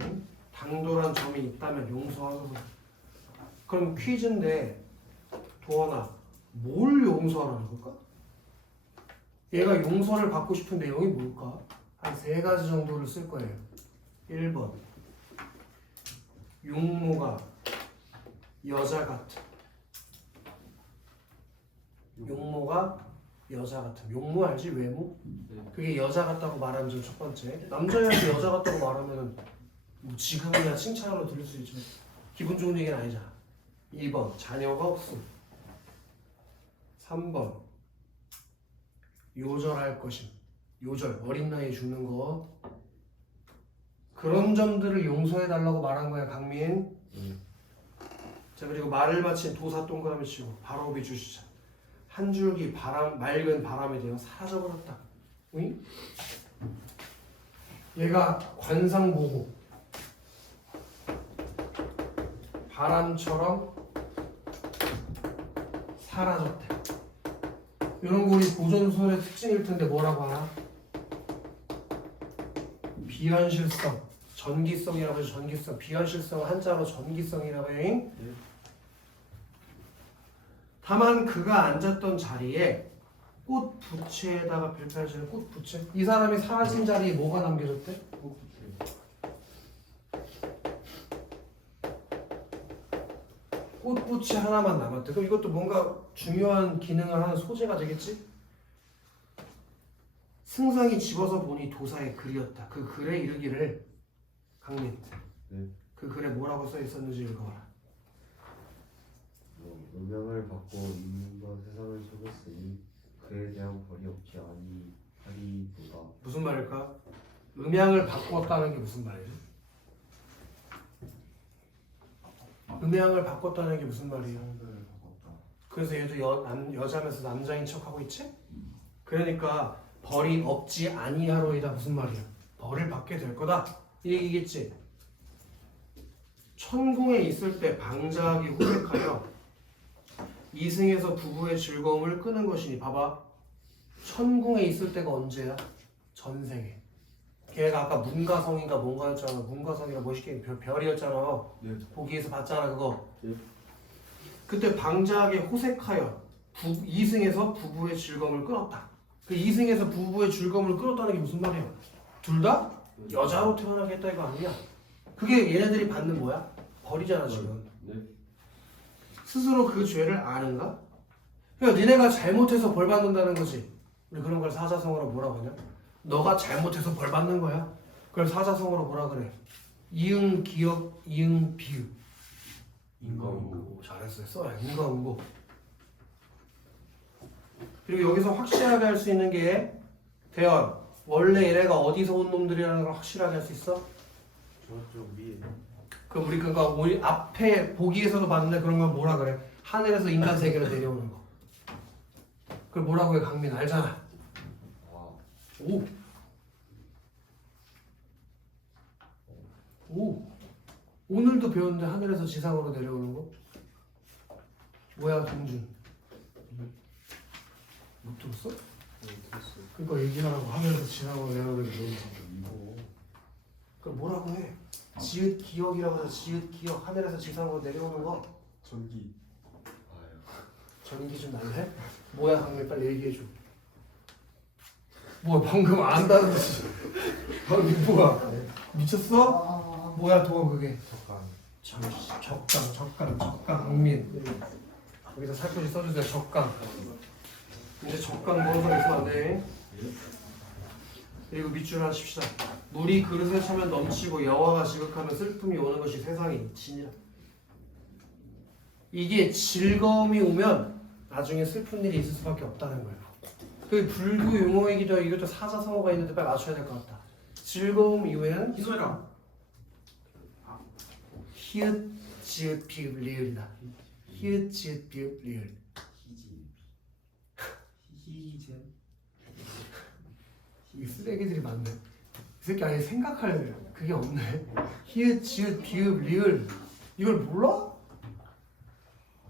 당돌한 점이 있다면 용서하소서. 그럼 퀴즈인데 도원아, 뭘 용서하라는 걸까? 얘가 용서를 받고 싶은 내용이 뭘까? 한 3가지 정도를 쓸 거예요. 1번, 용모가 여자 같음. 용모가 여자 같음. 용모 알지? 외모? 그게 여자 같다고 말하면 좀 첫 번째. 남자애한테 여자 같다고 말하면은 뭐 지금이야 칭찬으로 들릴 수 있지만 기분 좋은 얘기는 아니잖아. 2번, 자녀가 없음. 3번, 요절할 것임. 요절, 어린 나이에 죽는 거. 그런 점들을 용서해달라고 말한 거야, 강민. 자, 그리고 말을 마친 도사 동그라미 치고 바로 비주시자. 한 줄기 맑은 바람에 대어 사라져버렸다. 응? 얘가 관상 보고 바람처럼 사라졌대. 이런 거 우리 고전술의 특징일 텐데 뭐라고 하나? 비현실성, 전기성이라고 해서 전기성, 비현실성을 한자로 전기성이라고 해. 다만 그가 앉았던 자리에 꽃부채에다가 별표하시는 꽃부채. 이 사람이 사라진 자리에 뭐가 남겨졌대? 꽃부채 하나만 남았대. 그럼 이것도 뭔가 중요한 기능을 하는 소재가 되겠지? 승상이 집어서 보니 도사의 글이었다. 그 글에 이르기를 강민. 네. 그 글에 뭐라고 써 있었는지 읽어봐라. 음양을 받고 인과 세상을 속였으니 그에 대한 벌이 없지 아니하리로다. 무슨 말일까? 음양을 바꿨다는 게 무슨 말이지? 음양을 바꿨다는 게 무슨 말이야? 그래서 얘도 여자면서 남자인 척하고 있지? 그러니까 벌이 없지 아니하로이다. 무슨 말이야? 벌을 받게 될 거다 이 얘기겠지? 천궁에 있을 때 방자하게 후색하여 이승에서 부부의 즐거움을 끄는 것이니. 봐봐, 천궁에 있을 때가 언제야? 전생에. 걔가 아까 문가성인가 뭔가였잖아. 문가성이가 멋있게 별이었잖아. 네. 보기에서 봤잖아 그거. 네. 그때 방자하게 호색하여 이승에서 부부의 즐거움을 끊었다. 그 이승에서 부부의 즐거움을 끊었다는 게 무슨 말이야? 둘 다 여자로 태어나겠다 이거 아니야? 그게 얘네들이 받는 뭐야? 벌이잖아 지금. 네. 스스로 그 죄를 아는가? 그러니까 니네가 잘못해서 벌 받는다는 거지. 우리 그런 걸 사자성어로 뭐라고 하냐? 너가 잘못해서 벌 받는 거야. 그걸 사자성어로 뭐라 그래? 이응 기억 이응 비읍. 인과응보. 잘했어요. 써야 인과응보. 그리고 여기서 확실하게 할 수 있는 게 대현 원래 얘네가 어디서 온 놈들이라는 걸 확실하게 할 수 있어? 저쪽 위에 그럼 우리 앞에 보기에서도 봤는데 그런 건 뭐라 그래? 하늘에서 인간 세계로 내려오는 거. 그걸 뭐라고 해 강민 알잖아. 오. 오. 오늘도 배웠는데 하늘에서 지상으로 내려오는 거? 뭐야 동준? 못 들었어? 들었어요. 그러니까 얘기하라고 하면서 지상으로 내려오는 게 이거 그걸 뭐라고 해? 지읒 기억이라고 해서 지읒 기억 하늘에서 지상으로 내려오는 거 전기 전기 좀 날래? 뭐야 강민 빨리 얘기해줘. 뭐야 방금 안다는 듯이 방금 뭐야 미쳤어? 뭐야 도어 그게 적강 강민 여기서 살펴시 써주세요. 적강 이제 적강 넣어서 있으면 안 돼. 그리고 밑줄 하십시다. 물이 그릇에 차면 넘치고 여와가 지극하면 슬픔이 오는 것이 세상의 진이라. 이게 즐거움이 오면 나중에 슬픈 일이 있을 수밖에 없다는 거예요. 그 불교 용어이기도 하고 이것도 사자성어가 있는데 빨리 맞춰야 될 것 같다. 즐거움 이후에는 희소랑 히읗 지읒 비읍 리을이다. 히읗 지읒 비읍 리을. 희희젠 이 쓰레기들이 많네. 이 새끼 아예 생각할 그게 없네. 히읗 지읒 비읍 리을 이걸 몰라?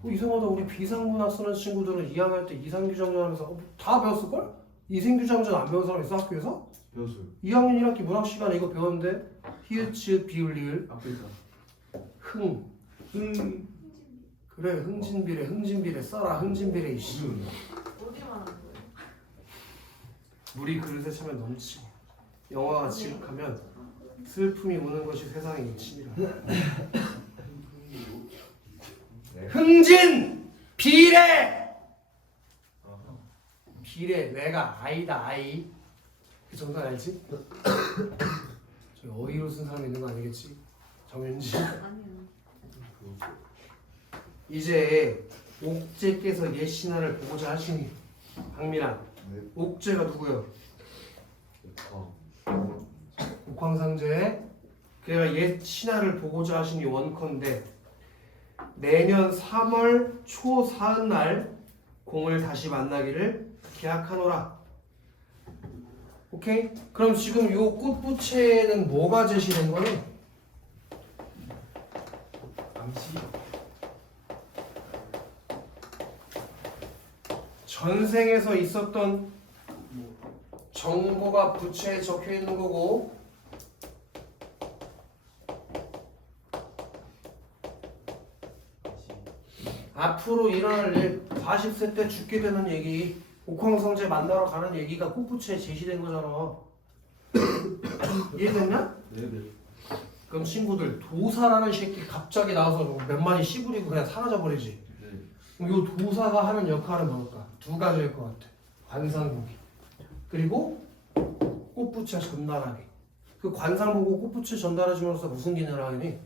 이상하다. 우리 비상문학 쓰는 친구들은 2학년 때 이상규장전 하면서 다 배웠을걸? 이생규장전 안 배운 사람 있어 학교에서? 배웠어요. 2학년 1학기 문학 시간에 이거 배웠는데 히읗 지읒 비읍 리을 아프리카 흥 그래 흥진비래 써라 흥진비래 이씨. 어디 말하는 거예요? 물이 그릇에 차면 넘치고 영화가 지극하면 슬픔이 오는 것이 세상의 이치니라. 흥진 비례 내가 아이다 아이 그 정도는 알지? 저기 어이로 쓴 사람 있는 거 아니겠지? 정윤지. 아니요. 이제 옥제께서 옛 신화를 보고자 하시니 박민아 네. 옥제가 누구요? 옥황상제. 그가 옛 신화를 보고자 하시니 원컨대 내년 3월 초 사흔날 공을 다시 만나기를 계약하노라. 오케이? 그럼 지금 요 꽃부채는 뭐가 제시된 거니? 암시 전생에서 있었던 정보가 부채에 적혀 있는 거고 앞으로 일어날 일 40세 때 죽게 되는 얘기 옥황성제 만나러 가는 얘기가 꽃부채에 제시된 거잖아. 이해됐냐? 네네 그럼 친구들 도사라는 새끼 갑자기 나와서 몇 마디 씨부리고 그냥 사라져버리지. 네. 그럼 요 도사가 하는 역할은 뭘까? 두 가지일 것 같아. 관상보기 그리고 꽃부채 전달하기. 그 관상보고 꽃부채 전달해줌으로써 무슨 기능을 하니?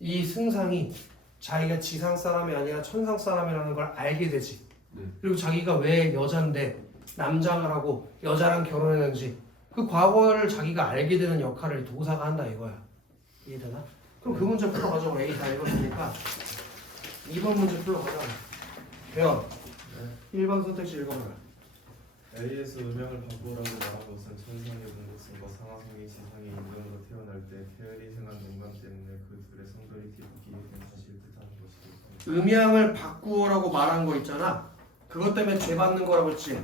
이 승상이 자기가 지상 사람이 아니라 천상 사람이라는 걸 알게 되지. 네. 그리고 자기가 왜 여잔데 남장을 하고 여자랑 결혼했는지 그 과거를 자기가 알게 되는 역할을 도사가 한다 이거야. 이해되나? 그럼 그 문제 풀어가자. 우리 A 다 읽었으니까 2번 문제 풀어가자. 배워. 1번 선택지 읽어봐라. A에서 음향을 바꾸라고 말한 것은 천상의 공급성과 상하성이 지상의 인간으로 태어날 때 태열이 행한 농간 때문에 그 둘의 성별이 뒤바뀌게 된 사실을 뜻하는 것이다. 음향을 바꾸어라고 말한 거 있잖아. 그것 때문에 죄 받는 거라고 했지.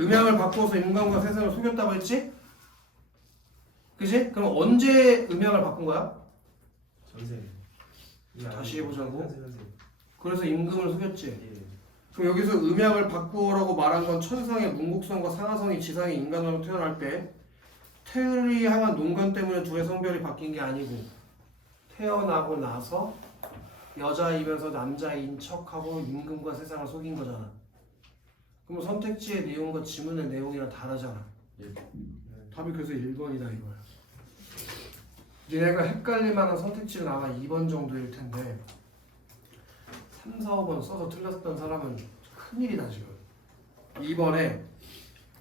음향을 바꾸어서 인간과 세상을 속였다고 했지? 그지? 그럼 언제 음향을 바꾼 거야? 전생 다시 해보자고. 현생. 그래서 임금을 속였지. 예. 그럼 여기서 음향을 바꾸어라고 말한 건 천상의 문곡성과 상하성이 지상의 인간으로 태어날 때 태을이 향한 농간 때문에 둘의 성별이 바뀐 게 아니고 태어나고 나서 여자이면서 남자인 척하고 임금과 세상을 속인 거잖아. 그럼 선택지의 내용과 지문의 내용이랑 다르잖아. 예. 답이 그래서 1번이다 이거야. 얘네가 헷갈릴 만한 선택지는 아마 2번 정도일 텐데 3, 4, 5번 써서 틀렸던 사람은 큰일이다 지금. 2번에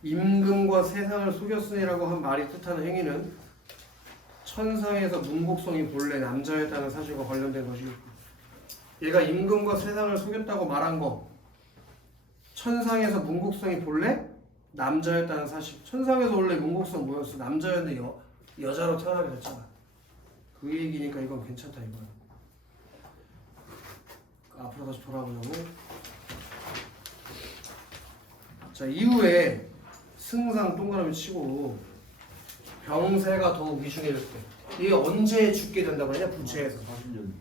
임금과 세상을 속였으니라고 한 말이 뜻하는 행위는 천상에서 문곡성이 본래 남자였다는 사실과 관련된 것이겠고, 얘가 임금과 세상을 속였다고 말한 거, 천상에서 문곡성이 본래 남자였다는 사실. 천상에서 원래 문곡성 뭐였어? 남자였는데 여자로 태어나게 됐잖아. 그 얘기니까 이건 괜찮다 이거야. 앞으로 다시 돌아보자고. 자, 이후에 승상 동그라미 치고 병세가 더욱 위중해질 때, 얘 언제 죽게 된다고 했냐? 부채에서. 40년.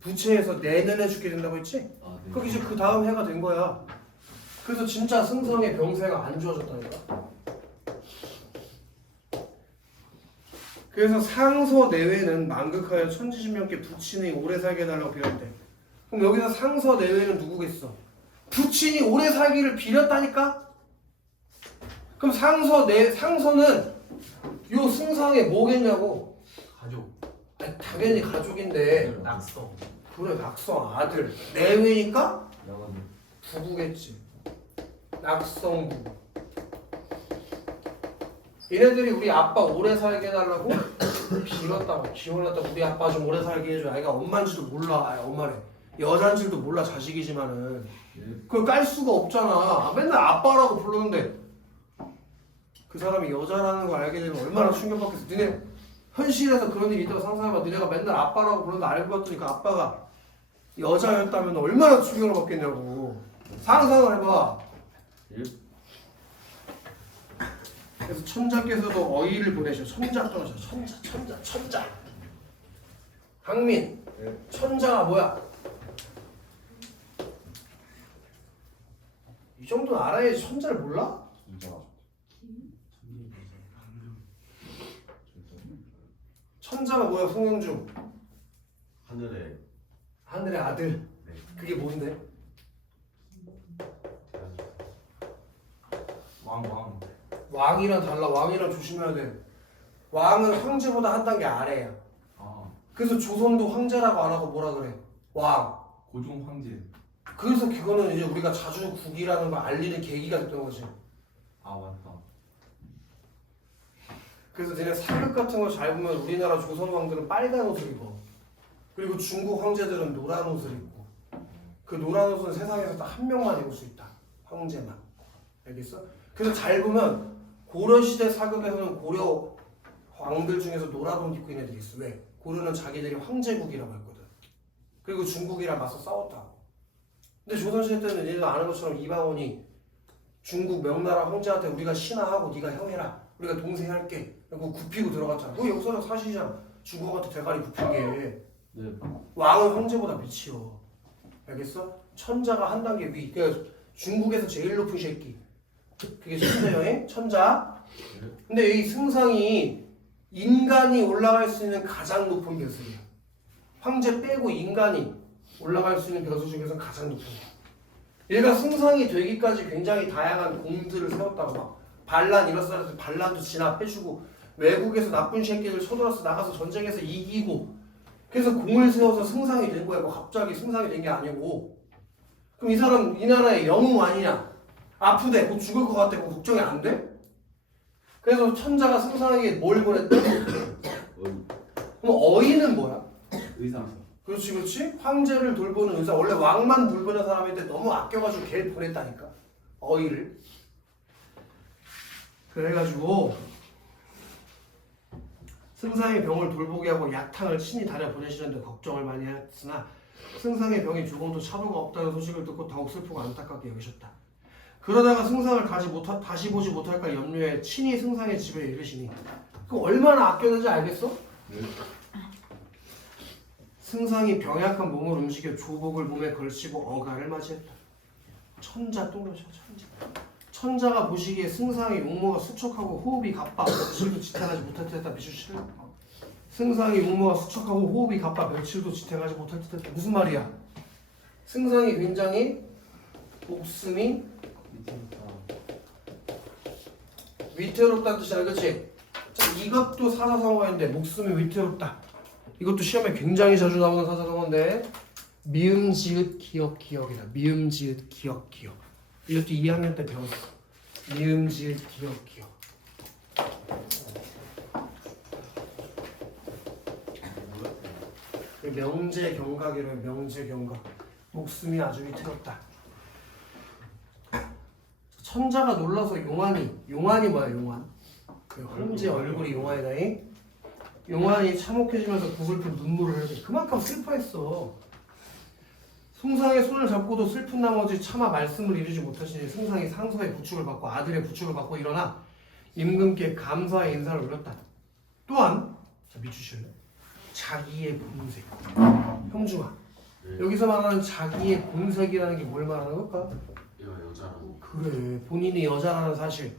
부채에서 내년에 죽게 된다고 했지? 아, 네. 그게 이제 그 다음 해가 된 거야. 그래서 진짜 승상의 병세가 안 좋아졌다니까. 그래서 상서 내외는 만극하여 천지신명께 부친이 오래 살게 해달라고 빌었대. 그럼 여기서 상서 내외는 누구겠어? 부친이 오래 살기를 빌었다니까? 그럼 상서는 요 승상에 뭐겠냐고? 가족. 아니, 당연히 가족인데 낙서. 그래, 낙성 아들. 내외니까 나가는. 부부겠지. 낙성 부부. 얘네들이 우리 아빠 오래 살게 해달라고 빌었다고 기원했다고. 우리 아빠 좀 오래 살게 해줘. 아이가 엄마인지도 몰라. 아, 엄마래. 여잔지도 몰라. 자식이지만은 그걸 깔 수가 없잖아. 맨날 아빠라고 불렀는데 그 사람이 여자라는 걸 알게 되면 얼마나 충격받겠어. 니네 현실에서 그런 일이 있다고 상상해봐. 너네가 맨날 아빠라고 부르는데 알고 봤더니 그 아빠가 여자였다면 얼마나 충격을 받겠냐고. 상상을 해봐. 예. 그래서 천자께서도 어의를 보내셔. 천자 떠나셔. 천자. 강민. 네. 천자가 뭐야? 이 정도는 알아야지. 천자를 몰라? 진짜. 천자가 뭐야? 송영중. 하늘에. 하늘의 아들. 네. 그게 뭔데? 왕. 왕이랑 달라. 왕이랑 조심해야 돼. 왕은 황제보다 한 단계 아래야. 아, 그래서 조선도 황제라고 안 하고 뭐라 그래? 왕. 고종 황제. 그래서 그거는 이제 우리가 자주국이라는 걸 알리는 계기가 됐던 거지. 아, 맞다. 그래서 얘네 사극 같은 거 잘 보면 우리나라 조선 왕들은 빨간 옷을 입어. 그리고 중국 황제들은 노란 옷을 입고. 그 노란 옷은 세상에서 딱 한 명만 입을 수 있다. 황제만. 알겠어? 그래서 잘 보면 고려시대 사극에서는 고려 왕들 중에서 노란 옷 입고 있는 애들이 있어. 왜? 고려는 자기들이 황제국이라고 했거든. 그리고 중국이랑 맞서 싸웠다. 근데 조선시대 때는 얘네도 아는 것처럼 이방원이 중국 명나라 황제한테 우리가 신하하고 네가 형해라. 우리가 동생 할게. 그리고 굽히고 들어갔잖아. 그거 역사적 사실이잖아. 중국한테 대가리 굽힌 게. 네. 왕은 황제보다 밑이요. 알겠어? 천자가 한 단계 위. 그러니까 중국에서 제일 높은 새끼. 그게 천자여행? 천자. 근데 이 승상이 인간이 올라갈 수 있는 가장 높은 벼슬이야. 황제 빼고 인간이 올라갈 수 있는 벼슬 중에서 가장 높은 거야. 얘가 승상이 되기까지 굉장히 다양한 공들을 세웠다고. 막 반란 일어서서 반란도 진압해주고, 외국에서 나쁜 새끼들 쳐들어서 나가서 전쟁에서 이기고, 그래서 공을 세워서 승상이 된 거야. 뭐 갑자기 승상이 된 게 아니고. 그럼 이 사람 이 나라의 영웅 아니냐? 아프대, 곧 죽을 것 같대, 뭐 걱정이 안 돼? 그래서 천자가 승상에게 뭘 보냈대? 그럼 어의는 뭐야? 의사. 그렇지. 황제를 돌보는 의사. 원래 왕만 돌보는 사람인데 너무 아껴가지고 걔를 보냈다니까. 어의를. 그래가지고 승상의 병을 돌보게 하고 약탕을 친히 다려 보내시는데 걱정을 많이 했으나 승상의 병이 조금도 차도가 없다는 소식을 듣고 더욱 슬프고 안타깝게 여기셨다. 그러다가 승상을 다시 보지 못할까 염려해 친히 승상의 집에 이르시니, 그 얼마나 아꼈는지 알겠어? 네. 승상이 병약한 몸을 움직여 조복을 몸에 걸치고 어가를 맞이했다. 천자 똥려셔. 천자가 보시기에 승상의 용모가 수척하고 호흡이 가빠 며칠도 지탱하지 못할 듯했다. 비추실. 승상의 용모가 수척하고 호흡이 가빠 며칠도 지탱하지 못할 듯했다. 무슨 말이야? 승상이 굉장히 목숨이 위태롭다는 뜻이야, 그렇지? 자, 이것도 사사성어인데 목숨이 위태롭다. 이것도 시험에 굉장히 자주 나오는 사사성어인데 미음 지읒 기억 기억이다. 미음 지읒 기억 기억. 이것도 2학년 때 배웠어. 미음 지읒 기억 기억. 명제 경각이래요. 명제 경각. 목숨이 아주 위태롭다. 천자가 놀라서 용환이 뭐야 용환? 그 황제 얼굴이 용환이다잉. 용환이 참혹해지면서 구슬픈 눈물을 흘려. 그만큼 슬퍼했어. 승상의 손을 잡고도 슬픈 나머지 차마 말씀을 이루지 못하시니 승상이 상서의 부축을 받고 아들의 부축을 받고 일어나 임금께 감사의 인사를 올렸다. 또한 자 밑주실래? 자기의 본색. 형중아, 여기서 말하는 자기의 본색이라는 게 뭘 말하는 걸까? 얘가 여자라고. 그래, 본인이 여자라는 사실.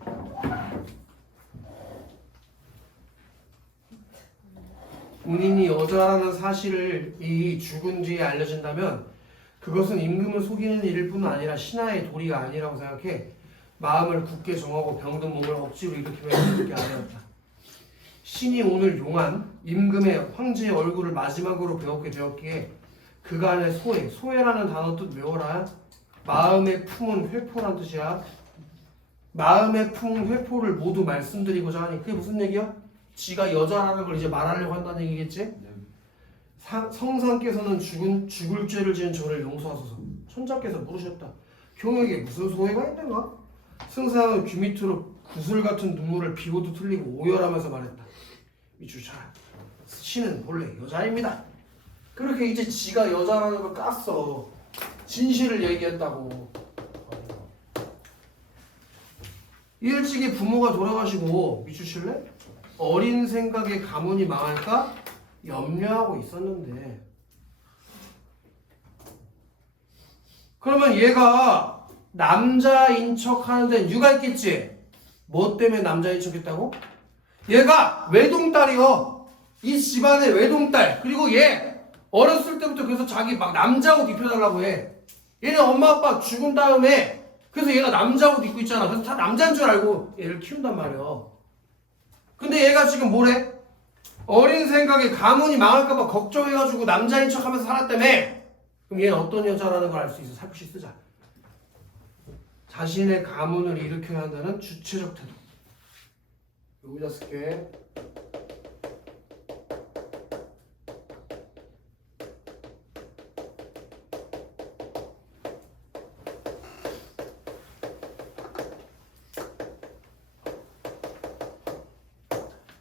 본인이 여자라는 사실을 이 죽은 뒤에 알려진다면 그것은 임금을 속이는 일일 뿐 아니라 신하의 도리가 아니라고 생각해 마음을 굳게 정하고 병든 몸을 억지로 일으키며 이렇게 아뢰었다. 신이 오늘 용한 임금의 황제의 얼굴을 마지막으로 배웠게 되었기에 그간의 소회라는 단어 뜻 외워라. 마음에 품은 회포란 뜻이야. 마음에 품은 회포를 모두 말씀드리고자 하니 그게 무슨 얘기야? 지가 여자라는 걸 이제 말하려고 한다는 얘기겠지? 성상께서는 죽을 죄를 지은 저를 용서하소서. 천자께서 물으셨다. 경에게 무슨 소회가 있는가? 승상은 귀 밑으로 구슬 같은 눈물을 비고도 틀리고 오열하면서 말했다. 이주자, 신은 본래 여자입니다. 그렇게 이제 지가 여자라는 걸 깠어. 진실을 얘기했다고. 일찍이 부모가 돌아가시고 미주실래? 어린 생각에 가문이 망할까 염려하고 있었는데 그러면 얘가 남자인 척 하는 데는 이유가 있겠지? 뭐 때문에 남자인 척 했다고? 얘가 외동딸이요. 이 집안의 외동딸. 그리고 얘 어렸을 때부터 그래서 자기 막 남자 옷 입혀달라고 해. 얘네 엄마 아빠 죽은 다음에 그래서 얘가 남자 옷 입고 있잖아. 그래서 다 남자인 줄 알고 얘를 키운단 말이야. 근데 얘가 지금 뭐래? 어린 생각에 가문이 망할까봐 걱정해가지고 남자인 척하면서 살았다며. 그럼 얘는 어떤 여자라는 걸 알 수 있어. 살포시 쓰자. 자신의 가문을 일으켜야 한다는 주체적 태도. 여기다 쓸게.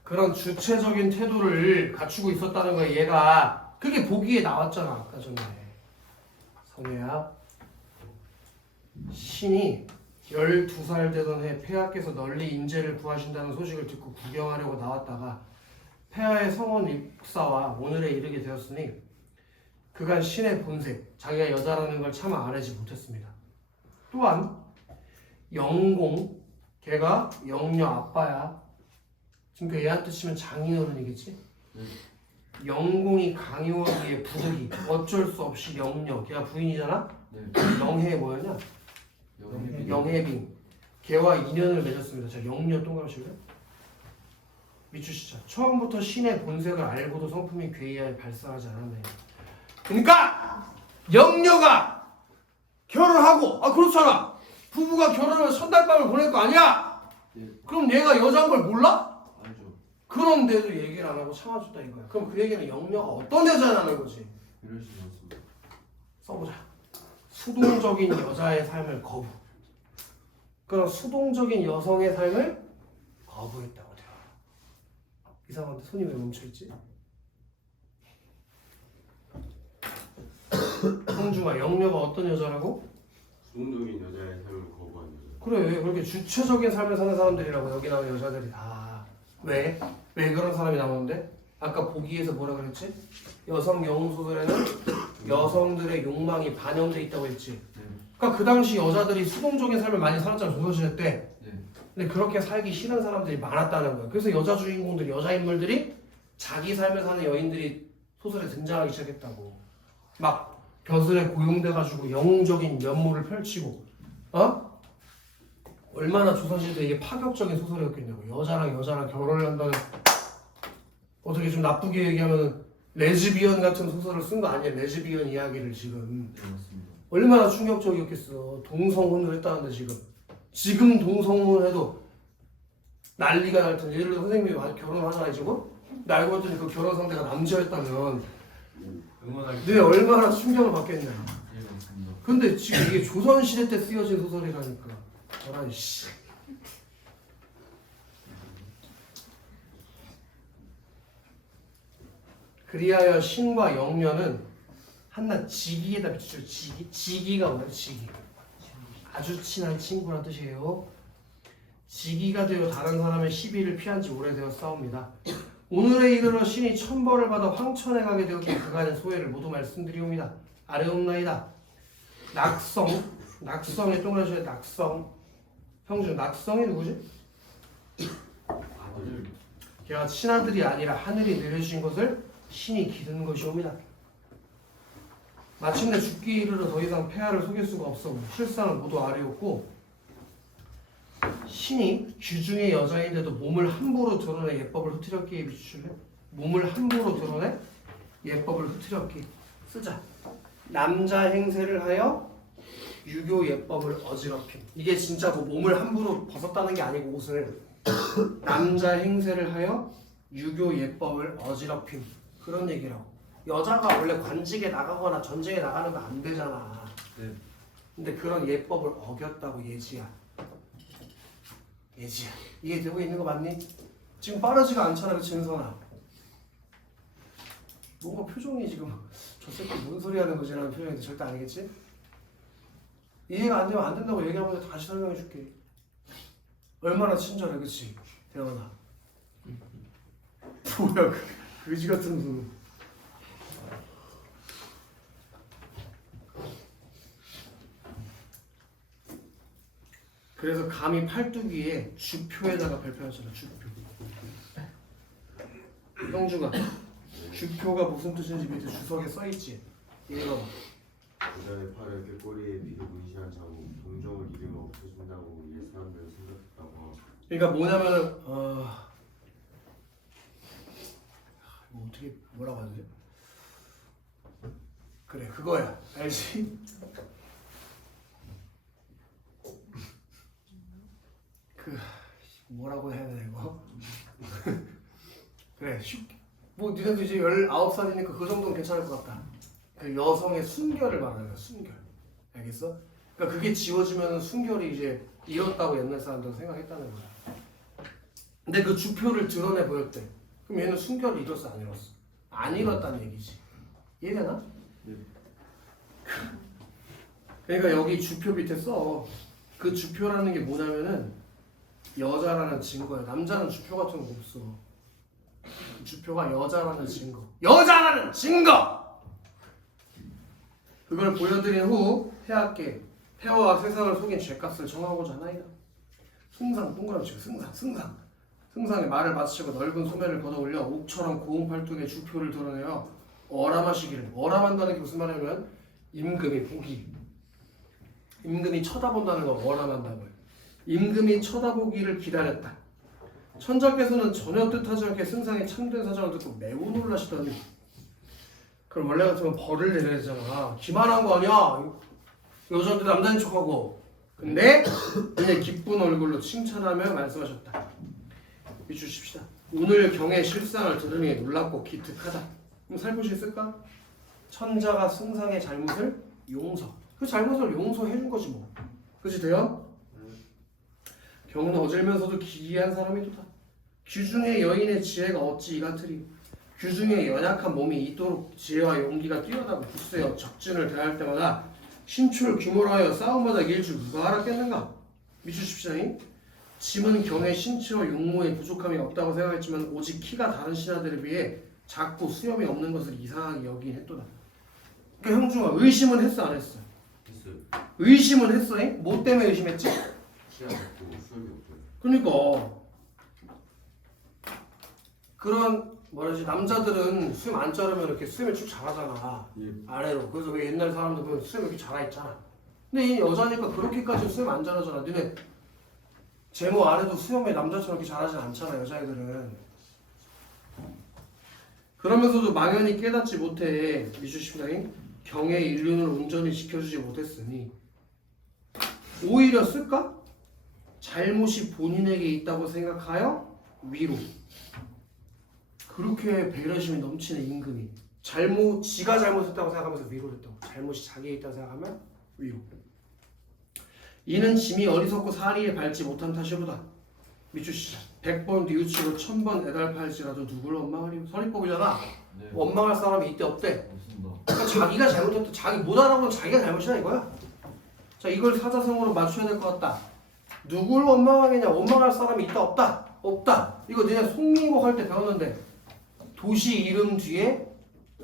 그런 주체적인 태도를 갖추고 있었다는 거야. 얘가 그게 보기에 나왔잖아. 아까 전에. 선혜야, 신이 12살 되던 해 폐하께서 널리 인재를 구하신다는 소식을 듣고 구경하려고 나왔다가 폐하의 성원 입사와 오늘에 이르게 되었으니 그간 신의 본색, 자기가 여자라는 걸 차마 알지 못했습니다. 또한 영공, 걔가 영녀 아빠야. 지금 그 애한테 치면 장인어른이겠지? 영공이 강요하기에 부득이 어쩔 수 없이 영녀, 걔가 부인이잖아? 영해 뭐였냐? 영해빙, 걔와 인연을 맺었습니다. 자, 영녀 동그라미 칠래? 밑주시자. 처음부터 신의 본색을 알고도 성품이 괴이하여 발생하지 않았네. 그러니까 영녀가 결혼하고, 그렇잖아. 부부가 결혼하면 첫날밤을 보낼 거 아니야? 그럼 얘가 여자인 걸 몰라? 알죠. 그런데도 얘기를 안 하고 참아줬다 이거야. 그럼 그 얘기는 영녀가 어떤 여자라는 거지? 이럴 수 없습니다. 써보자. 수동적인 여자의 삶을 거부. 그럼 수동적인 여성의 삶을 거부했다고 돼요. 이상한데 손이 왜 멈춰있지? 홍중아, 영녀가 어떤 여자라고? 수동적인 여자의 삶을 거부한 여자. 그래, 그렇게 주체적인 삶을 사는 사람들이라고. 여기 나오는 여자들이 다. 왜? 왜 그런 사람이 나오는데? 아까 보기에서 뭐라 그랬지? 여성 영웅 소설에는 여성들의 욕망이 반영돼 있다고 했지. 그러니까 그 당시 여자들이 수동적인 삶을 많이 살았잖아, 조선시대 때. 근데 그렇게 살기 싫은 사람들이 많았다는 거야. 그래서 여자 주인공들, 여자 인물들이 자기 삶을 사는 여인들이 소설에 등장하기 시작했다고. 막 벼슬에 고용돼가지고 영웅적인 면모를 펼치고, 얼마나 조선시대 이게 파격적인 소설이었겠냐고. 여자랑 결혼을 한다는, 어떻게 좀 나쁘게 얘기하면 레즈비언 같은 소설을 쓴 거 아니야? 레즈비언 이야기를 지금. 네, 맞습니다. 얼마나 충격적이었겠어. 동성혼을 했다는데 지금. 지금 동성혼 해도 난리가 날 텐데 예를 들어 선생님이 결혼하잖아요 지금. 근데 알고 봤더니 그 결혼 상대가 남자였다면 응원할 내 얼마나 충격을 받겠냐. 근데 지금 이게 조선시대 때 쓰여진 소설이라니까. 저런 씨. 그리하여 신과 영녀는 한낱 지기에다 비추죠. 지기가 뭐예요? 지기. 아주 친한 친구란 뜻이에요. 지기가 되어 다른 사람의 시비를 피한 지 오래되었사옵니다. 오늘에 이르러 신이 천벌을 받아 황천에 가게 되었기에 그간의 소회를 모두 말씀드리옵니다. 아뢰옵나이다. 낙성의 동그라시에 낙성. 형준 낙성이 누구지? 아들. 걔가 신하들이 아니라 하늘이 내려주신 것을 신이 기르는 것이옵니다. 마침내 죽기 이르러 더 이상 폐하를 속일 수가 없어 실상을 모두 아뢰었고 신이 귀중의 여자인데도 몸을 함부로 드러내 예법을 흐트렸기에 비추실래? 몸을 함부로 드러내 예법을 흐트렸기 쓰자. 남자 행세를 하여 유교 예법을 어지럽힘. 이게 진짜 뭐 몸을 함부로 벗었다는 게 아니고 옷을 남자 행세를 하여 유교 예법을 어지럽힘 그런 얘기라고. 여자가 원래 관직에 나가거나 전쟁에 나가는 거 안 되잖아. 네. 근데 그런 예법을 어겼다고 예지야. 이해되고 있는 거 맞니? 지금 빠르지가 않잖아 그 진선아. 뭔가 표정이 지금 저 새끼 뭔 소리 하는 거지 라는 표정인데 절대 아니겠지? 이해가 안 되면 안 된다고 얘기하면 다시 설명해 줄게. 얼마나 친절해 그치? 대원아. 뭐야 그 그지 같은 눈. 그래서 감히 팔뚝위에 주표에다가 발표하잖아. 주표. 형주가 주표가 무슨 뜻인지 밑에 주석에 써있지. 읽어봐. 여자의 팔을 꾀꼬리에 비를 문시한 자고 동정을 이루면 없어진다고 옛 사람들은 생각했다고. 그러니까 뭐냐면은 뭐 어떻게 뭐라고 해야 되지? 그래 그거야. 알지? 그 뭐라고 해야 되나 이거? 그래 뭐 니네도 이제 19살이니까 그 정도는 괜찮을 것 같다. 그 여성의 순결을 말하는 거야. 순결. 알겠어? 그러니까 그게 지워지면 순결이 이제 잃었다고 옛날 사람들은 생각했다는 거야. 근데 그 주표를 드러내 보였대. 그럼 얘는 순결을 잃었어 안 잃었어? 안 잃었다는 얘기지. 이해되나? 네. 그러니까 여기 주표 밑에 써. 그 주표라는 게 뭐냐면은 여자라는 증거야. 남자는 주표 같은 거 없어. 주표가 여자라는 증거. 여자라는 증거! 그걸 보여드린 후 폐하와 세상을 속인 죄값을 정하고자 하나이다. 승상 동그라미 치고 승상의 말을 마치고 넓은 소매를 걷어올려 옥처럼 고운 팔뚝에 주표를 드러내어 어람하시기를. 어람한다는 게 무슨 말이냐면 임금이 보기. 임금이 쳐다본다는 거 어람한다고요. 임금이 쳐다보기를 기다렸다. 천자께서는 전혀 뜻하지 않게 승상의 참된 사정을 듣고 매우 놀라시더니 그럼 원래 같으면 벌을 내려야 되잖아. 기만한 거 아니야. 여자한테 남자인 척하고. 근데 그냥 기쁜 얼굴로 칭찬하며 말씀하셨다. 해주십시다. 오늘 경의 실상을 들으니 놀랍고 기특하다. 그럼 살포시 쓸까? 천자가 승상의 잘못을 용서. 그 잘못을 용서해 준 거지 뭐. 그치 돼요? 경은 어질면서도 기이한 사람이도다. 귀중의 여인의 지혜가 어찌 이같으리. 귀중의 연약한 몸이 이토록 지혜와 용기가 뛰어나고 굳세어 적진을 대할 때마다 신출 규모하여 싸움마다 이길 줄 누가 알았겠는가? 미주십시다잉. 짐은 경의 신체와 용모에 부족함이 없다고 생각했지만 오직 키가 다른 신하들에 비해 작고 수염이 없는 것을 이상하게 여긴 했도다. 그러니까 형중아 의심은 했어 안 했어? 했어요. 의심은 했어잉? 뭐 때문에 의심했지? 키가 작고 수염이 없어요. 그러니까 그런 뭐라지 남자들은 수염 안 자르면 이렇게 수염이 쭉 자라잖아. 예. 아래로. 그래서 왜 옛날 사람들 보면 수염이 이렇게 자라 있잖아. 근데 이 여자니까 그렇게까지 수염 안 자라잖아. 너네 제모 아래도 수염이 남자처럼 이렇게 자라진 않잖아 여자애들은. 그러면서도 망연히 깨닫지 못해 미주십시다잉. 경의 인륜을 온전히 지켜주지 못했으니 오히려 쓸까? 잘못이 본인에게 있다고 생각하여 위로. 그렇게 배려심이 넘치는 임금이 지가 잘못했다고 생각하면서 위로됐다고. 잘못이 자기에 있다고 생각하면 위로. 이는 짐이 어리석고 사리에 밟지 못한 탓이로다. 밑줄 시작. 100번 뉘우치고 1000번 애달팔지라도 누구를 원망하리요. 서리법이잖아. 네. 원망할 사람이 이때 없대. 없습니다. 그러니까 자기가 잘못했다. 자기 못 알아보면 자기가 잘못이다 이거야. 자, 이걸 사자성어로 맞춰야 될 것 같다. 누굴 원망하겠냐? 원망할 사람이 있다 없다? 없다. 이거 내가 송민국 할 때 배웠는데 도시 이름 뒤에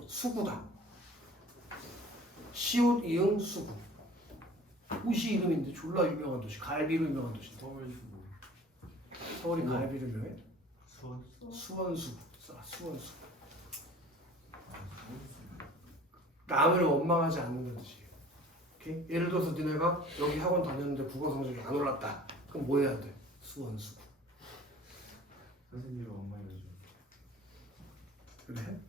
수구다. 시옷 이응 수구. 도시 이름인데 졸라 유명한 도시. 갈비로 유명한 도시. 서울이 갈비로 유명해? 수원수구. 수원수구. 남을 원망하지 않는 거지. 오케이? 예를 들어서 니네가 여기 학원 다녔는데 국어 성적이 안 올랐다. 그럼 뭐 해야 돼? 수원수구. 선생님이 원망해줘. 그래?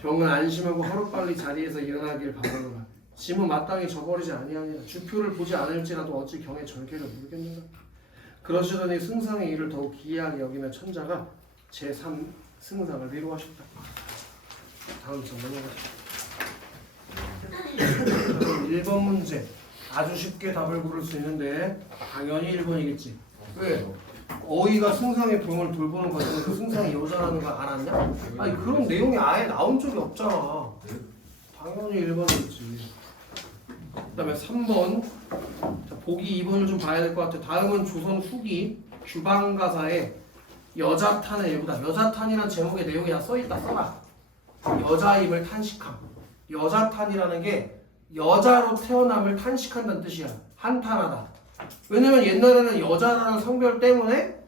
병은 안심하고 하루빨리 자리에서 일어나길 바라노라. 짐은 마땅히 저버리지 아니하니라. 주표를 보지 않을지라도 어찌 경의 절개를 모르겠는가. 그러시더니 승상의 일을 더욱 기이하게 여기며 천자가 제3 승상을 위로하셨다. 다음 점 넘어가죠. 그럼 1번 문제 아주 쉽게 답을 고를 수 있는데 당연히 1번이겠지. 왜? 어이가 승상의 병을 돌보는 과정에서 승상이 여자라는 거 알았냐? 아니 그런 내용이 아예 나온 적이 없잖아. 당연히 1번이겠지. 그 다음에 3번. 자, 보기 2번을 좀 봐야 될 것 같아. 다음은 조선 후기 규방가사의 여자탄의 일부다. 여자탄이란 제목의 내용이 다 써있다. 써라. 여자임을 탄식함. 여자탄이라는 게 여자로 태어남을 탄식한다는 뜻이야. 한탄하다. 왜냐면 옛날에는 여자라는 성별 때문에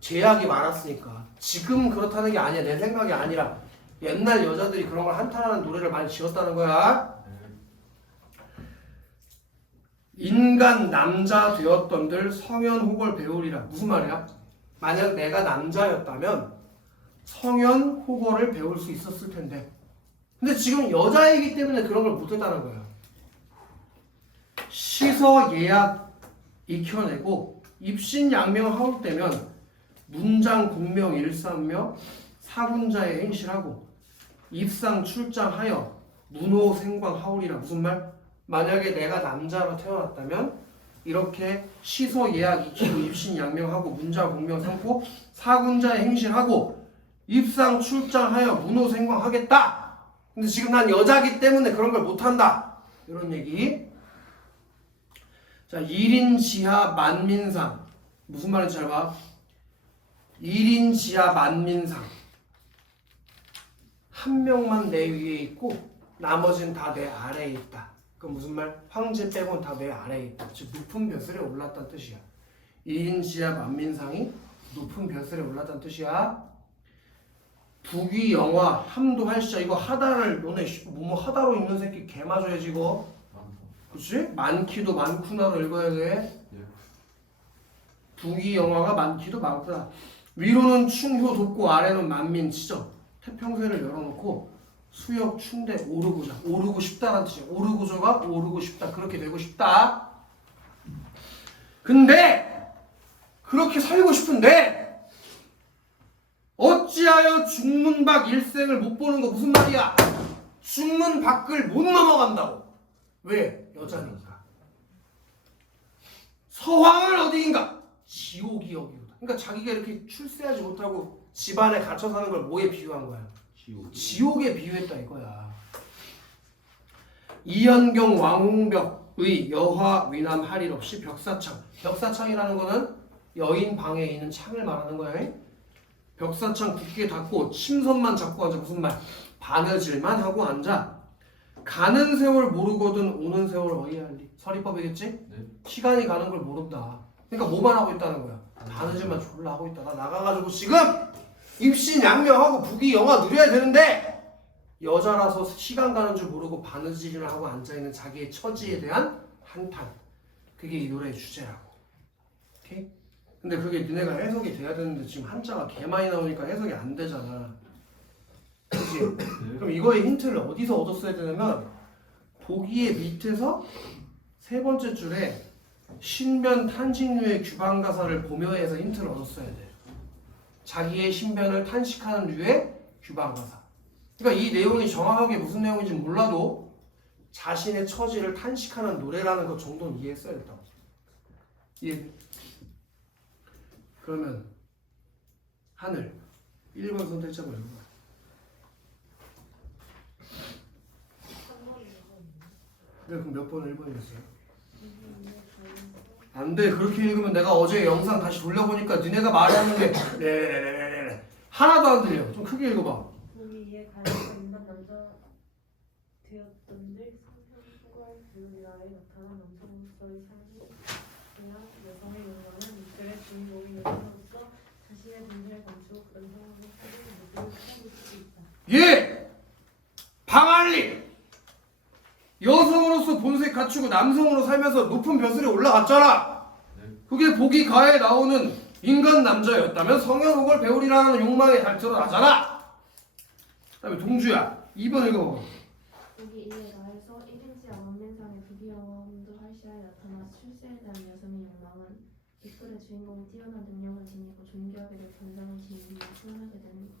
제약이 많았으니까. 지금 그렇다는 게 아니야. 내 생각이 아니라 옛날 여자들이 그런 걸 한탄하는 노래를 많이 지었다는 거야. 인간 남자 되었던들 성현 혹을 배우리라. 무슨 말이야? 만약 내가 남자였다면 성현 혹어를 배울 수 있었을 텐데. 근데 지금 여자이기 때문에 그런 걸 못했다는 거야. 시서 예약 익혀내고 입신양명 하올 때면 문장 공명 일삼며 사군자의 행실하고 입상 출장하여 문호 생광 하오리라. 무슨 말? 만약에 내가 남자로 태어났다면 이렇게 시서 예약 익히고 입신양명하고 문장 공명 삼고 사군자의 행실하고 입상 출장하여 문호 생광하겠다. 근데 지금 난 여자기 때문에 그런 걸 못한다. 이런 얘기. 자, 1인 지하 만민상. 무슨 말인지 잘 봐. 1인 지하 만민상. 한 명만 내 위에 있고 나머지는 다 내 아래에 있다. 그럼 무슨 말? 황제 빼고는 다 내 아래에 있다. 즉 높은 벼슬에 올랐다는 뜻이야. 1인 지하 만민상이 높은 벼슬에 올랐다는 뜻이야. 북위 영화 함도 할시자. 이거 하다를 너네 뭐뭐 하다로 읽는 새끼 개 맞아야지 이거. 그치? 많기도 많구나로 읽어야 돼. 북위 영화가 많기도 많구나. 위로는 충효 돋고 아래는 만민 지정. 태평세를 열어놓고 수역 충대 오르고자. 오르고 싶다라는 뜻이야. 오르고저가 오르고 싶다. 그렇게 되고 싶다. 근데 그렇게 살고 싶은데 어찌하여 중문 밖 일생을 못 보는 거. 무슨 말이야? 중문 밖을 못 넘어간다고. 왜? 여자니까. 서황을 어디인가? 지옥이 여기로다. 그러니까 자기가 이렇게 출세하지 못하고 집안에 갇혀 사는 걸 뭐에 비유한 거야? 지옥에 비유했다 이거야. 이현경 왕홍벽의 여화 위남 할일 없이 벽사창. 벽사창이라는 거는 여인 방에 있는 창을 말하는 거야. 벽사창 굳게 닫고 침선만 잡고 앉아. 무슨 말? 바느질만 하고 앉아. 가는 세월 모르거든 오는 세월 어이할리. 서리법이겠지? 네. 시간이 가는 걸 모른다. 그러니까 뭐만 하고 있다는 거야? 바느질만 졸라 하고 있다. 나 나가가지고 지금 입신양명하고 북위 영화 누려야 되는데 여자라서 시간 가는 줄 모르고 바느질을 하고 앉아있는 자기의 처지에 대한 한탄. 그게 이 노래의 주제라고. 오케이? 근데 그게 니네가 해석이 돼야 되는데 지금 한자가 개 많이 나오니까 해석이 안 되잖아. 그치? 그럼 이거의 힌트를 어디서 얻었어야 되냐면 보기의 밑에서 세 번째 줄에 신변 탄식류의 규방 가사를 보며에서 힌트를 얻었어야 돼. 자기의 신변을 탄식하는 류의 규방 가사. 그러니까 이 내용이 정확하게 무슨 내용인지 몰라도 자신의 처지를 탄식하는 노래라는 것 정도는 이해했어야 됐다고. 이해? 그러면 하늘 1번 선택자가 읽어봐. 그래, 그럼 몇 번을 1번이었어요? 안 돼. 그렇게 읽으면 내가 어제 영상 다시 돌려보니까 니네가 말하는 게 네네네네 하나도 안 들려. 좀 크게 읽어봐. 우리 이에 가려서 인간 남자 되었던들 성형과 배우리라에 나타난 남성으로서의 삶이 그냥 여성의 욕망은 이들의 주인공인 여성으로서 자신의 본질을 감추고 그런 상황을 살리는 모습을 찾아볼 수 있다. 예! 방알리! 여성으로서 본색 갖추고 남성으로 살면서 높은 벼슬에 올라갔잖아. 그게 보기 가에 나오는 인간 남자였다면 성현옥을 배우리라는 욕망에 잘 드러나잖아. 그 다음에 동주야 2번 읽어봐. 우리 이에 나에서 1인치 안면상의 부귀영화함도 할시하에 나타나 출세에 대한 여성의 욕망은 빅글의 주인공이 뛰어난 능력을 지니고 존귀하게 될 본성을 지니며 표현하게 되는 것.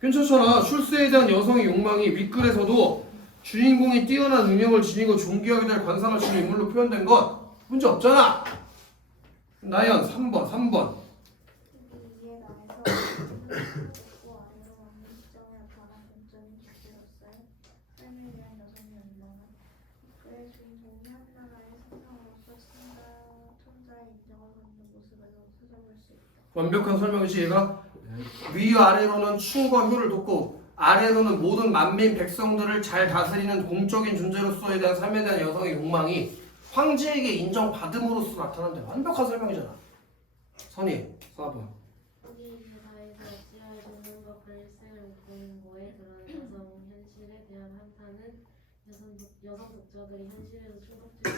괜찮잖아. 출세에 대한 여성의 욕망이 윗글에서도 주인공이 뛰어난 능력을 지니고 존귀하게 될 관상을 지닌 인물로 표현된 것 문제 없잖아. 나연 3번. 우리 이에 나에서 높고 아래로 없는 시점에 나타난 본점인 주제로서의 삶에 대한 여성의 욕망은 그의 주인공이 하늘나라의 성령으로서 천자의 인정을 받는 모습에서 찾아볼 수 있다. 완벽한 설명이지 얘가. 위와 아래로는 충과 효를 돕고 아래로는 모든 만민 백성들을 잘 다스리는 공적인 존재로서에 대한 삶에 대한 여성의 욕망이 황제에게 인정받음으로써 나타난다. 완벽한 설명이잖아. 선희 4번. 우리 이에 나에서 어찌하여 본능과 발생을 목도는 거에 드러난 여성 현실에 대한 한탄은 여성 독자들이 현실에서 충족되지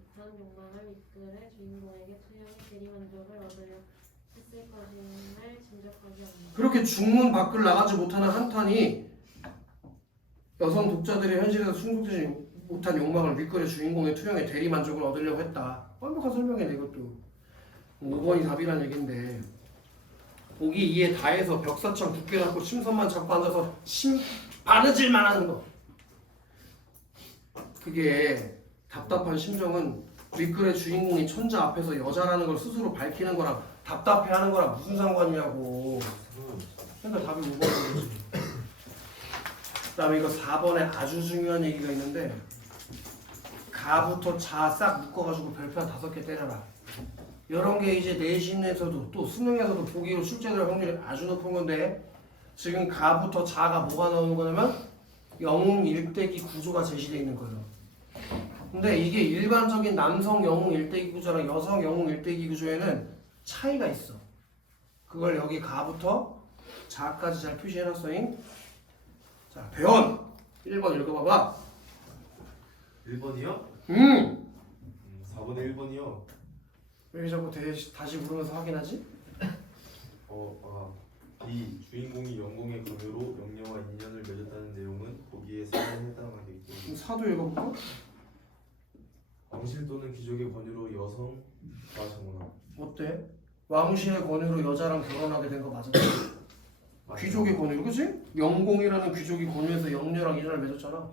못한 욕망을 이끌어 주인공에게 투영해 대리만족을 얻으려 했을 것임을 짐작하지 않는다. 그렇게 중문 밖을 나가지 못하는 한탄이 여성 독자들이 현실에서 충족되지 못한 욕망을 윗글의 주인공의 투영에 대리만족을 얻으려고 했다. 완벽한 설명이네 이것도. 5번이 답이란 얘긴데 보기 2에 다해서 벽사창 굳게 잡고 심선만 잡고 앉아서 바느질만 하는 거. 그게 답답한 심정은 윗글의 주인공이 천자 앞에서 여자라는 걸 스스로 밝히는 거랑 답답해하는 거랑 무슨 상관이냐고. 그러니까 답이 5번이지. 그 다음에 이거 4번에 아주 중요한 얘기가 있는데 가부터 자 싹 묶어가지고 별표 한 5개 때려라. 이런 게 이제 내신에서도 또 수능에서도 보기로 출제될 확률이 아주 높은 건데 지금 가부터 자가 뭐가 나오는 거냐면 영웅 일대기 구조가 제시되어 있는 거예요. 근데 이게 일반적인 남성 영웅 일대기 구조랑 여성 영웅 일대기 구조에는 차이가 있어. 그걸 여기 가부터 자까지 잘 표시해놨어잉. 자, 배원 1번 읽어봐봐. 1번이요? 4번에 1번이요. 왜 자꾸 다시 물으면서 확인하지? B. 주인공이 영공의 권유로 영녀와 인연을 맺었다는 내용은 보기에 사에 해당하겠고 그럼 사도 읽어볼까? 왕실 또는 귀족의 권유로 여성과 정혼함. 어때? 왕실의 권유로 여자랑 결혼하게 된 거 맞아? 귀족의 권유로, 그치? 영공이라는 귀족이 권유해서 영녀랑 인연을 맺었잖아.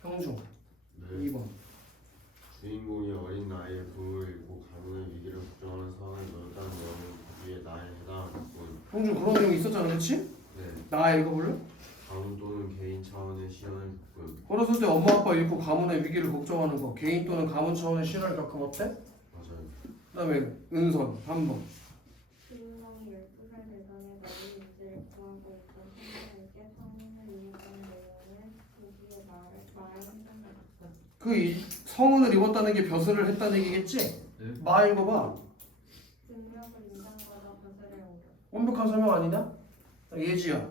형중 네. 2번. 주인공이 어린 나이에 부모를 잃고 가문의 위기를 걱정하는 상황에 놓였다는 내용은 거기에 나에 해당하겠군. 형중 그런 내용이 있었잖아, 그치? 네. 나 읽어볼래? 가문 또는 개인 차원의 시련을 겪음. 어렸을 때 엄마 아빠 잃고 가문의 위기를 걱정하는 거, 개인 또는 가문 차원의 시련을 겪으면 어때? 맞아요. 그 다음에 은선 3번. 주인공이 12살 대전에 나이 문제를 구하고 있던 성녀에게 성인을 이뤘다는 내용은 보기에 말에 해당하겠다. 그 성운을 입었다는 게 벼슬을 했다는 얘기겠지? 네. 마 읽어봐. 능력을 인정받아 벼슬을 오려. 완벽한 설명 아니냐? 예지야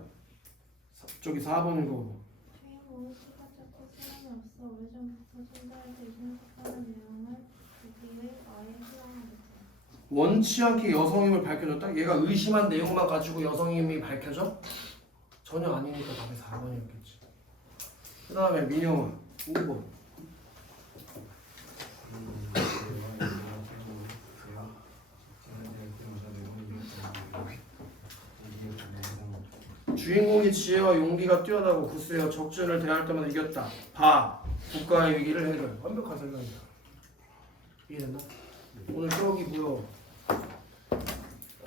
저기 4번 읽어봐. 주인공이 키가 작고 시간이 없어 오래전부터 천자에게 이심했다는 내용을 보기에 아예 해당하겠다. 원치 않게 여성임을 밝혀줬다? 얘가 의심한 내용만 가지고 여성임이 밝혀져? 전혀 아니니까 답이 4번이었겠지. 그 다음에 민영아 5번. 주인공의 지혜와 용기가 뛰어나고 굳세어 적전을 대할 때마다 이겼다. 바 국가의 위기를 해결. 완벽한 설명이다. 이해됐나? 오늘 수업이 뭐요?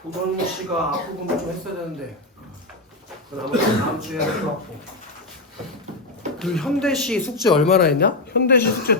고정희 씨가 앞부분을 좀 했어야 되는데 그건 아무래도 다음 주에 할 것 같고 그 현대시 숙제 얼마나 했냐? 현대시 숙제